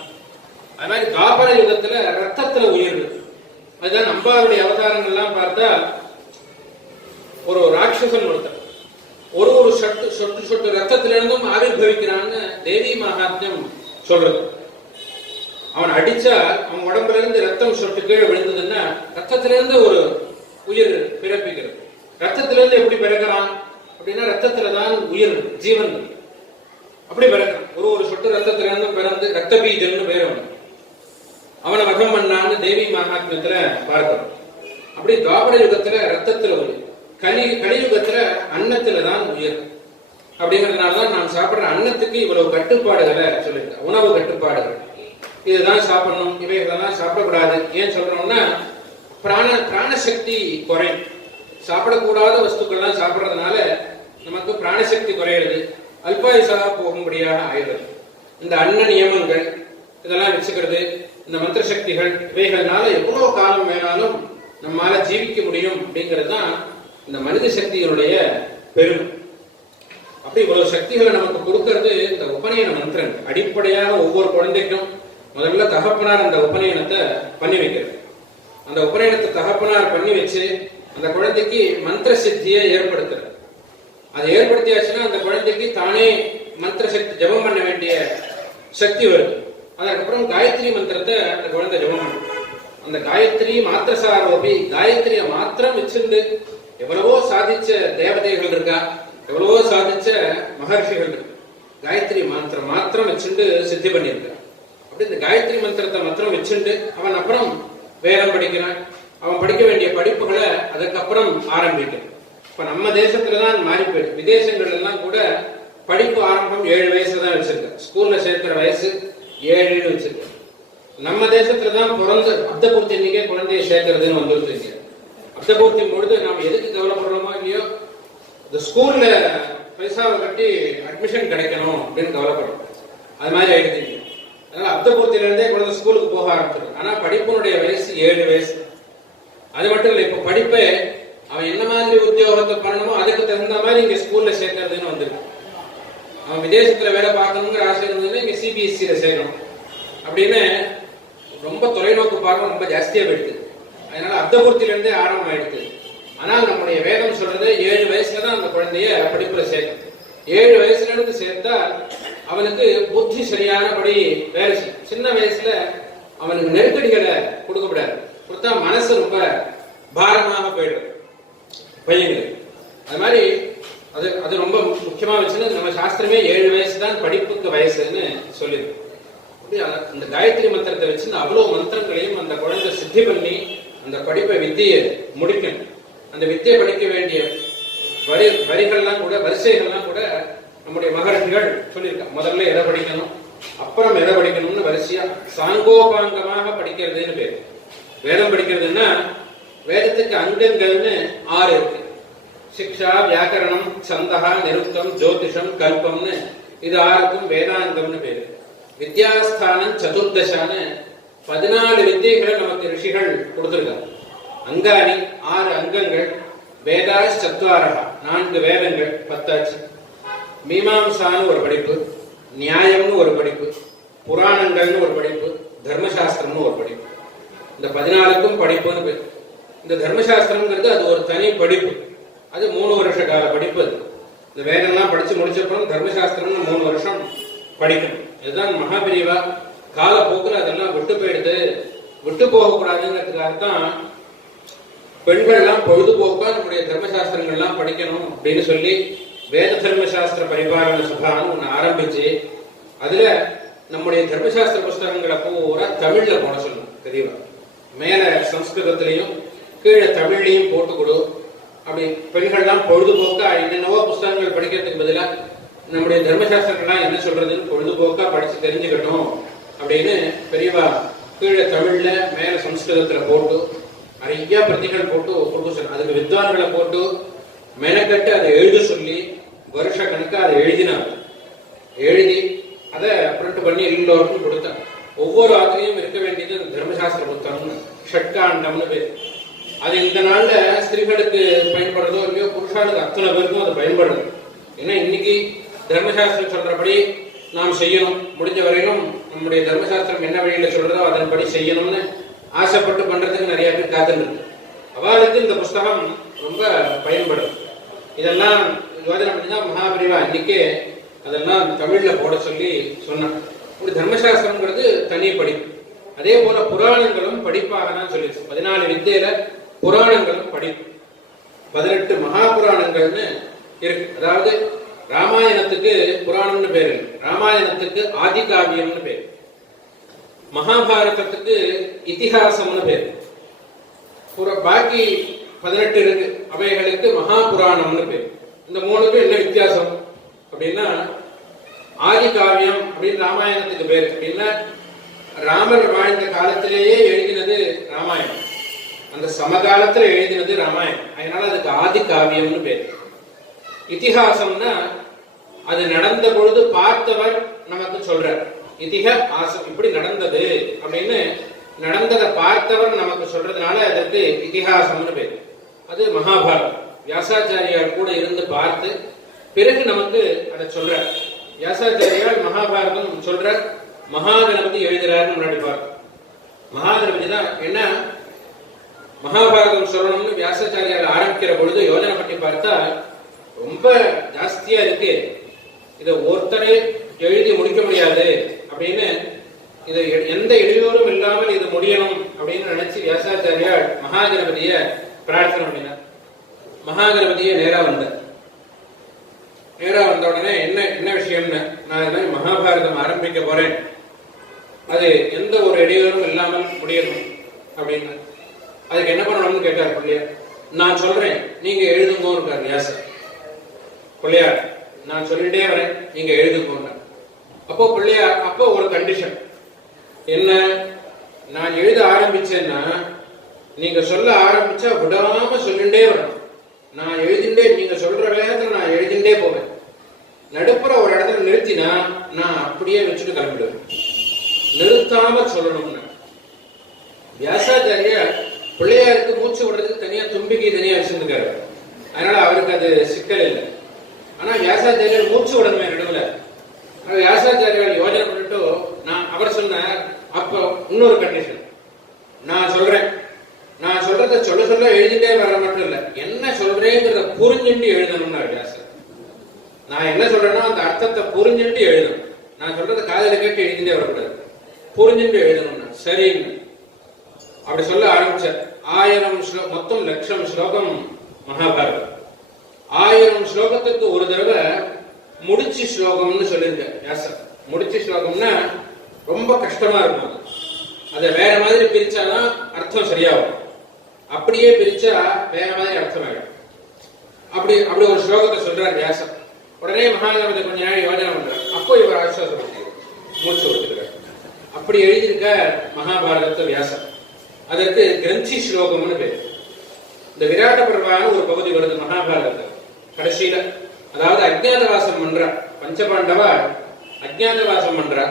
அது மாதிரி துவாபர யுகத்துல ரத்தத்துல உயிர் இருக்கு. அதுதான் அம்பாவுடைய அவதாரங்கள்லாம் பார்த்தா ஒரு ராட்சசன் ஒருத்தர் ஒரு சொட்டு ரத்தத்திலிருந்தும் ஆவிர்பவிக்கிறான்னு தேவி மகாத்மியம் சொல்றது. அவன் அடிச்சா அவன் உடம்புல இருந்து ரத்தம் சொட்டு கீழே விழுந்ததுன்னா ரத்தத்திலிருந்து ஒரு உயிர் பிறப்பிக்கிறது. ரத்தத்திலிருந்து எப்படி பிறக்கிறான் அப்படின்னா, ரத்தத்துலதான் உயிர் ஜீவன் அப்படி பிறக்கிறான். ஒரு சொட்டு ரத்தத்திலிருந்து பிறந்து ரத்த பீஜம்னு பேர் அவனை வகம் பண்ணான்னு தேவி மகாத்மியத்துல பார்க்கிறோம். அப்படி துவாபர யுகத்துல ரத்தத்துல உயிர், கலியுகத்துல அன்னத்துலதான் உயிர். அப்படிங்கிறதுனாலதான் நான் சாப்பிடுற அன்னத்துக்கு இவ்வளவு கட்டுப்பாடுகளை சொல்லியிருக்கேன். உணவு கட்டுப்பாடுகள், இதுதான் சாப்பிடணும், இவைகளெல்லாம் சாப்பிடக்கூடாது. ஏன் சொல்றோம்னா, பிராணசக்தி குறையும். சாப்பிடக்கூடாத வஸ்துக்கள்லாம் சாப்பிட்றதுனால நமக்கு பிராணசக்தி குறையிறது, அல்பாயுசாக போகும்படியாக ஆயிடுறது. இந்த அன்ன நியமங்கள் இதெல்லாம் வச்சுக்கிறது, இந்த மந்திர சக்திகள், இவைகள்னால எவ்வளவு காலம் வேணாலும் நம்மால ஜீவிக்க முடியும் அப்படிங்கிறது தான் இந்த மனித சக்திகளுடைய பெருமை. அப்படி இவ்வளவு சக்திகளை நமக்கு கொடுக்கறது இந்த உபநயன மந்திரம். அடிப்படையாக ஒவ்வொரு குழந்தைக்கும் முதல்ல தகப்பனார் அந்த உபநயனத்தை பண்ணி வைக்கிறது. அந்த உபநயனத்தை தகப்பனார் பண்ணி வச்சு அந்த குழந்தைக்கு மந்திர சித்தியை ஏற்படுத்துறது. அதை ஏற்படுத்தியாச்சுன்னா அந்த குழந்தைக்கு தானே மந்திர சக்தி ஜபம் பண்ண வேண்டிய சக்தி வருது. அதுக்கப்புறம் காயத்ரி மந்திரத்தை அந்த குழந்தை ஜபம் பண்ணும். அந்த காயத்ரி மாத்திரசாரோபி, காயத்ரியை மாத்திரம் வச்சிருந்து எவ்வளவோ சாதிச்ச தேவதைகள் இருக்கா, எவ்வளவோ சாதிச்ச மகர்ஷிகள் இருக்கு. காயத்ரி மந்திரம் மாத்திரம் வச்சுட்டு சித்தி பண்ணியிருக்கான். அப்படி இந்த காயத்ரி மந்திரத்தை மாத்திரம் வச்சுட்டு அவன் அப்புறம் வேதம் படிக்கிறான். அவன் படிக்க வேண்டிய படிப்புகளை அதுக்கப்புறம் ஆரம்பிக்கிறான். இப்ப நம்ம தேசத்துலதான் மாறி போயிடுது. விதேசங்கள் எல்லாம் கூட படிப்பு ஆரம்பம் 7 வயசுல தான் வச்சிருக்க. ஸ்கூல்ல சேர்க்கிற வயசு 7ன்னு வச்சிருக்க. நம்ம தேசத்துலதான் பிறந்த அப்தபூர்த்தி எண்ணிக்கை குழந்தைய சேர்க்கறதுன்னு வந்துருச்சு. அப்தபூர்த்தி பொழுது நாம எதுக்கு கவலைப்படுறோமோ இல்லையோ, இந்த ஸ்கூல்ல பைசாவை கட்டி அட்மிஷன் கிடைக்கணும் அப்படின்னு கவலைப்படுறோம். அது மாதிரி ஆயிடுச்சு. அதனால அப்தபூர்த்தியில இருந்தே குழந்தை ஸ்கூலுக்கு போக ஆரம்பிச்சிடும். ஆனா படிப்பினுடைய வயசு 7 வயசு. அது மட்டும் இல்லை, இப்ப படிப்பை அவன் என்ன மாதிரி உத்தியோகத்தை பண்ணணுமோ அதுக்கு தகுந்த மாதிரி இங்க ஸ்கூல்ல சேர்க்கறதுன்னு வந்துருக்கு. அவன் விதேசத்துல வேலை பார்க்கணுங்கிற ஆசை இருந்ததுன்னா இங்க சிபிஎஸ்சியில சேர்க்கணும் அப்படின்னு ரொம்ப தொலைநோக்கு பார்க்க ரொம்ப ஜாஸ்தியா போயிடுது. அதனால அப்தபூர்த்தியில இருந்தே ஆரம்பம் ஆயிடுது. ஆனால் நம்முடைய வேதம் சொல்றது 7 வயசுல தான் அந்த குழந்தைய படிப்புல சேர்க்கணும். 7 வயசுல இருந்து சேர்த்தா அவனுக்கு புத்தி சரியானபடி வேலை செய்யும். சின்ன வயசுல அவனுக்கு நெருக்கடிகளை கொடுக்கப்படாது. கொடுத்தா மனசு ரொம்ப பாரமாக போயிடும் பையங்களுக்கு. அது மாதிரி அது ரொம்ப முக்கியமா வச்சுன்னு நம்ம சாஸ்திரமே 7 வயசு தான் படிப்புக்கு வயசுன்னு சொல்லிருக்கு. அந்த காயத்ரி மந்திரத்தை வச்சு அவ்வளவு மந்திரங்களையும் அந்த குழந்தை சித்தி பண்ணி அந்த படிப்பை வித்தியை முடிக்கணும். அந்த வித்தியை படிக்க வேண்டிய வரிகள்லாம் கூட வரிசைகள்லாம் கூட நம்முடைய மகர்ஷிகள் சொல்லியிருக்காங்க. முதல்ல எதை படிக்கணும், அப்புறம் எதை படிக்கணும்னு வரிசையா சாங்கோபாங்கமாக படிக்கிறதுன்னு பேர். வேதம் படிக்கிறதுன்னா வேதத்துக்கு அங்கங்கள்னு 6 இருக்கு. சிக்ஷா, வியாக்கரணம், சந்தகா, நிருக்தம், ஜோதிஷம், கல்பம்னு இது 6க்கும் வேதாந்தம்னு பேரு. வித்யாஸ்தானம் சதுர்தசான்னு 14 வித்தியைகளை நமக்கு ரிஷிகள் கொடுத்திருக்காங்க. அங்காணி 6 அங்கங்கள், வேதாஸ் சத்வாரகா 4 வேதங்கள் 10 ஆச்சு. மீமாம்சான்னு ஒரு படிப்பு, நியாயம்னு ஒரு படிப்பு, புராணங்கள்னு ஒரு படிப்பு, தர்மசாஸ்திரம்னு ஒரு படிப்பு. இந்த 14க்கும் படிப்புன்னு பேர். இந்த தர்மசாஸ்திரம்ங்கிறது அது ஒரு தனி படிப்பு. அது 3 வருஷ கால படிப்பு. அது இந்த வேதம்லாம் படிச்சு முடிச்சப்பறம் தர்மசாஸ்திரம்னு 3 வருஷம் படிக்கணும். இதுதான் மகாபிரிவா காலப்போக்கில் அதெல்லாம் விட்டு போயிடுது. விட்டு போகக்கூடாதுங்கிறதுக்காகத்தான் பெண்கள்லாம் பொழுதுபோக்கா நம்முடைய தர்மசாஸ்திரங்கள்லாம் படிக்கணும் அப்படின்னு சொல்லி வேத தர்மசாஸ்திர பரிபாலன சபான்னு ஒன்று ஆரம்பிச்சு அதுல நம்முடைய தர்மசாஸ்திர புஸ்தகங்களை பூரா தமிழ்ல போட சொல்லணும். தெரியவா மேல சம்ஸ்கிருதத்திலையும் கீழே தமிழ்லையும் போட்டு கொடு. அப்படி பெண்கள்லாம் பொழுதுபோக்கா என்னென்னவோ புஸ்தகங்கள் படிக்கிறதுக்கு பதிலாக நம்முடைய தர்மசாஸ்திரங்கள்லாம் என்ன சொல்றதுன்னு பொழுதுபோக்கா படிச்சு தெரிஞ்சுக்கட்டும் அப்படின்னு பெரியவா கீழே தமிழ்ல மேல சம்ஸ்கிருதத்துல போட்டு நிறைய பிரதிகள் போட்டு கொடுக்க சொல்லணும். அதுக்கு வித்வான்களை போட்டு மெனக்கட்டு அதை எழுத சொல்லி வருஷ கணக்கா அதை எழுதினாங்க. எழுதி அதை பிரிண்ட் பண்ணி எல்லோருக்கும் கொடுத்தாங்க. ஒவ்வொரு ஆத்திரையும் இருக்க வேண்டியது அந்த தர்மசாஸ்திர புத்தகம்னு ஷட்காண்டம்னு பேர். அது இந்த நாள்ல ஸ்திரீகளுக்கு பயன்படுறதோ இல்லையோ புருஷாளுக்கு அத்தனை பேருக்கும் அது பயன்படுது. ஏன்னா இன்னைக்கு தர்மசாஸ்திரம் சொல்றபடி நாம் செய்யணும். முடிஞ்ச வரையிலும் நம்முடைய தர்மசாஸ்திரம் என்ன வழியில சொல்றதோ அதன்படி செய்யணும்னு ஆசைப்பட்டு பண்றதுக்கு நிறைய பேர் காத்துருக்கு. அவளுக்கு இந்த புஸ்தகம் ரொம்ப பயன்படும். இதெல்லாம் யோஜனை பண்ணிதான் மகாபிரிவா இன்னைக்கே அதெல்லாம் தமிழ்ல போட சொல்லி சொன்னான். ஒரு தர்மசாஸ்திரம்ங்கிறது தனி படிப்பு. அதே போல புராணங்களும் படிப்பாக தான் சொல்லிச்சு. 14 வித்தியில புராணங்களும் படிப்பு. 18 மகா புராணங்கள்னு இருக்கு. அதாவது ராமாயணத்துக்கு புராணம்னு பேரு, ராமாயணத்துக்கு ஆதி காவியம்னு பேரு, மகாபாரதத்துக்கு இதிகாசம்னு பேரு. பாக்கி 18 இருக்கு, அவைகளுக்கு மகா புராணம்னு பேரு. இந்த 3க்கும் என்ன வித்தியாசம் அப்படின்னா, ஆதி காவியம் அப்படின்னு ராமாயணத்துக்கு பேரு. அப்படின்னா ராமர் வாழ்ந்த காலத்திலேயே எழுதினது ராமாயணம், அந்த சமகாலத்துல எழுதினது ராமாயணம். அதனால அதுக்கு ஆதி காவியம்னு பேரு. இதிகாசம்னா அது நடந்த பொழுது பார்த்தவர் நமக்கு சொல்றார். இதிகாசம் இப்படி நடந்தது அப்படின்னு நடந்ததை பார்த்தவர் நமக்கு சொல்றதுனால அதற்கு இதிகாசம்னு பேர். அது மகாபாரதம். வியாசாச்சாரியார் கூட இருந்து பார்த்து பிறகு நமக்கு அதை சொல்றார். வியாசாச்சாரியார் மகாபாரதம் சொல்றார், மகாகணபதி எழுதுறாருன்னு முன்னாடி பார்த்தோம். மகாகணபதி தான் என்ன மகாபாரதம் சொல்லணும்னு வியாசாச்சாரியார் ஆரம்பிக்கிற பொழுது யோஜனை பண்ணி பார்த்தா ரொம்ப ஜாஸ்தியா இருக்கு, இதை ஒருத்தரே எழுதி முடிக்க முடியாது அப்படின்னு, இது எந்த இடையூறும் இல்லாமல் இது முடியணும் அப்படின்னு நினைச்சு வியாசாச்சாரியார் மகாகணபதிய பிரார்த்தனை பண்ணினார். மகாகணபதிய நேரா வந்த உடனே என்ன விஷயம்னு, நான் இது மாதிரி மகாபாரதம் ஆரம்பிக்க போறேன், அது எந்த ஒரு இடையூறும் இல்லாமல் முடியணும் அப்படின்னு. அதுக்கு என்ன பண்ணணும்னு கேட்டார் பிள்ளையார். நான் சொல்றேன் நீங்க எழுதுங்கன்னு இருக்காரு வியாசர். பிள்ளையார் நான் சொல்லிட்டே வரேன் நீங்க எழுதுங்கன்னு. அப்போ பிள்ளையார் அப்போ ஒரு கண்டிஷன் என்ன, நான் எழுத ஆரம்பிச்சேன்னா நீங்க சொல்ல ஆரம்பிச்சா விடாம சொல்லிட்டே வரணும். நான் எழுதிண்டே, நீங்க சொல்ற வேகத்துல நான் எழுதிண்டே போவேன். நடுப்புற ஒரு இடத்துல நிறுத்தினா நான் அப்படியே வச்சுட்டு கிளம்பிடுவேன். நிறுத்தாம சொல்லணும்னு வியாசாச்சாரியார் பிள்ளையாருக்கு மூச்சு விடுறதுக்கு தனியா தும்பிக்கை தனியா வச்சிருக்காரு. அதனால அவருக்கு அது சிக்கல் இல்லை. ஆனா வியாசாச்சாரியார் மூச்சு விடணுமே நடுவுல. வியாசாச்சாரியார் யோஜனை பண்ணிட்டு அவர் சொன்னார், அப்ப இன்னொரு கண்டிஷன், நான் சொல்றேன், நான் சொல்றத சொல்ல சொல்ல எழுதிட்டே வர மட்டும் இல்ல, என்ன சொல்றேங்கிறத புரிஞ்சுட்டு எழுதணும்னா வியாசர். நான் என்ன சொல்றேன்னா அந்த அர்த்தத்தை புரிஞ்சுட்டு எழுதணும். நான் சொல்றத காதல கேட்டு எழுதிட்டே வரக்கூடாது, புரிஞ்சுட்டு எழுதணும்னா சரின்னு அப்படி சொல்ல ஆரம்பிச்சார். 1000 மொத்தம் 1,00,000 ஸ்லோகம் மகாபாரதம். 1000 ஸ்லோகத்துக்கு ஒரு தடவை முடிச்சு ஸ்லோகம்னு சொல்லியிருக்க வியாசர். முடிச்சு ஸ்லோகம்னா ரொம்ப கஷ்டமா இருக்கும். அதை வேற மாதிரி பிரிச்சாதான் அர்த்தம் சரியாகும். அப்படியே பிரிச்சா வேற மாதிரி அர்த்தம் ஆகிடும். அப்படி ஒரு ஸ்லோகத்தை சொல்றார் வியாசர். உடனே மகாபாரதத்தை கொஞ்ச நாள் யோஜனை பண்றார். அப்போ இவர் ஆஸ்வாசப்படுத்தி மூச்சு கொடுத்துருக்கார். அப்படி எழுதியிருக்க மகாபாரதத்தை வியாசர். அதற்கு கிரந்தி ஸ்லோகம்னு பேர். இந்த விராட்ட பர்வான ஒரு பகுதி வருது மகாபாரதத்தில் கடைசியில. அதாவது அஜ்ஞாதவாசம் பண்ற பஞ்சபாண்டவா அஜ்ஞாதவாசம் பண்றா.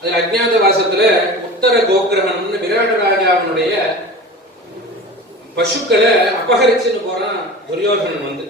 அது அஜ்ஞாதவாசத்துல உத்தர கோகிரகணம்னு விராட ராஜாவனுடைய பசுக்களை அபகரிச்சுன்னு போறான் துரியோதனன் வந்து.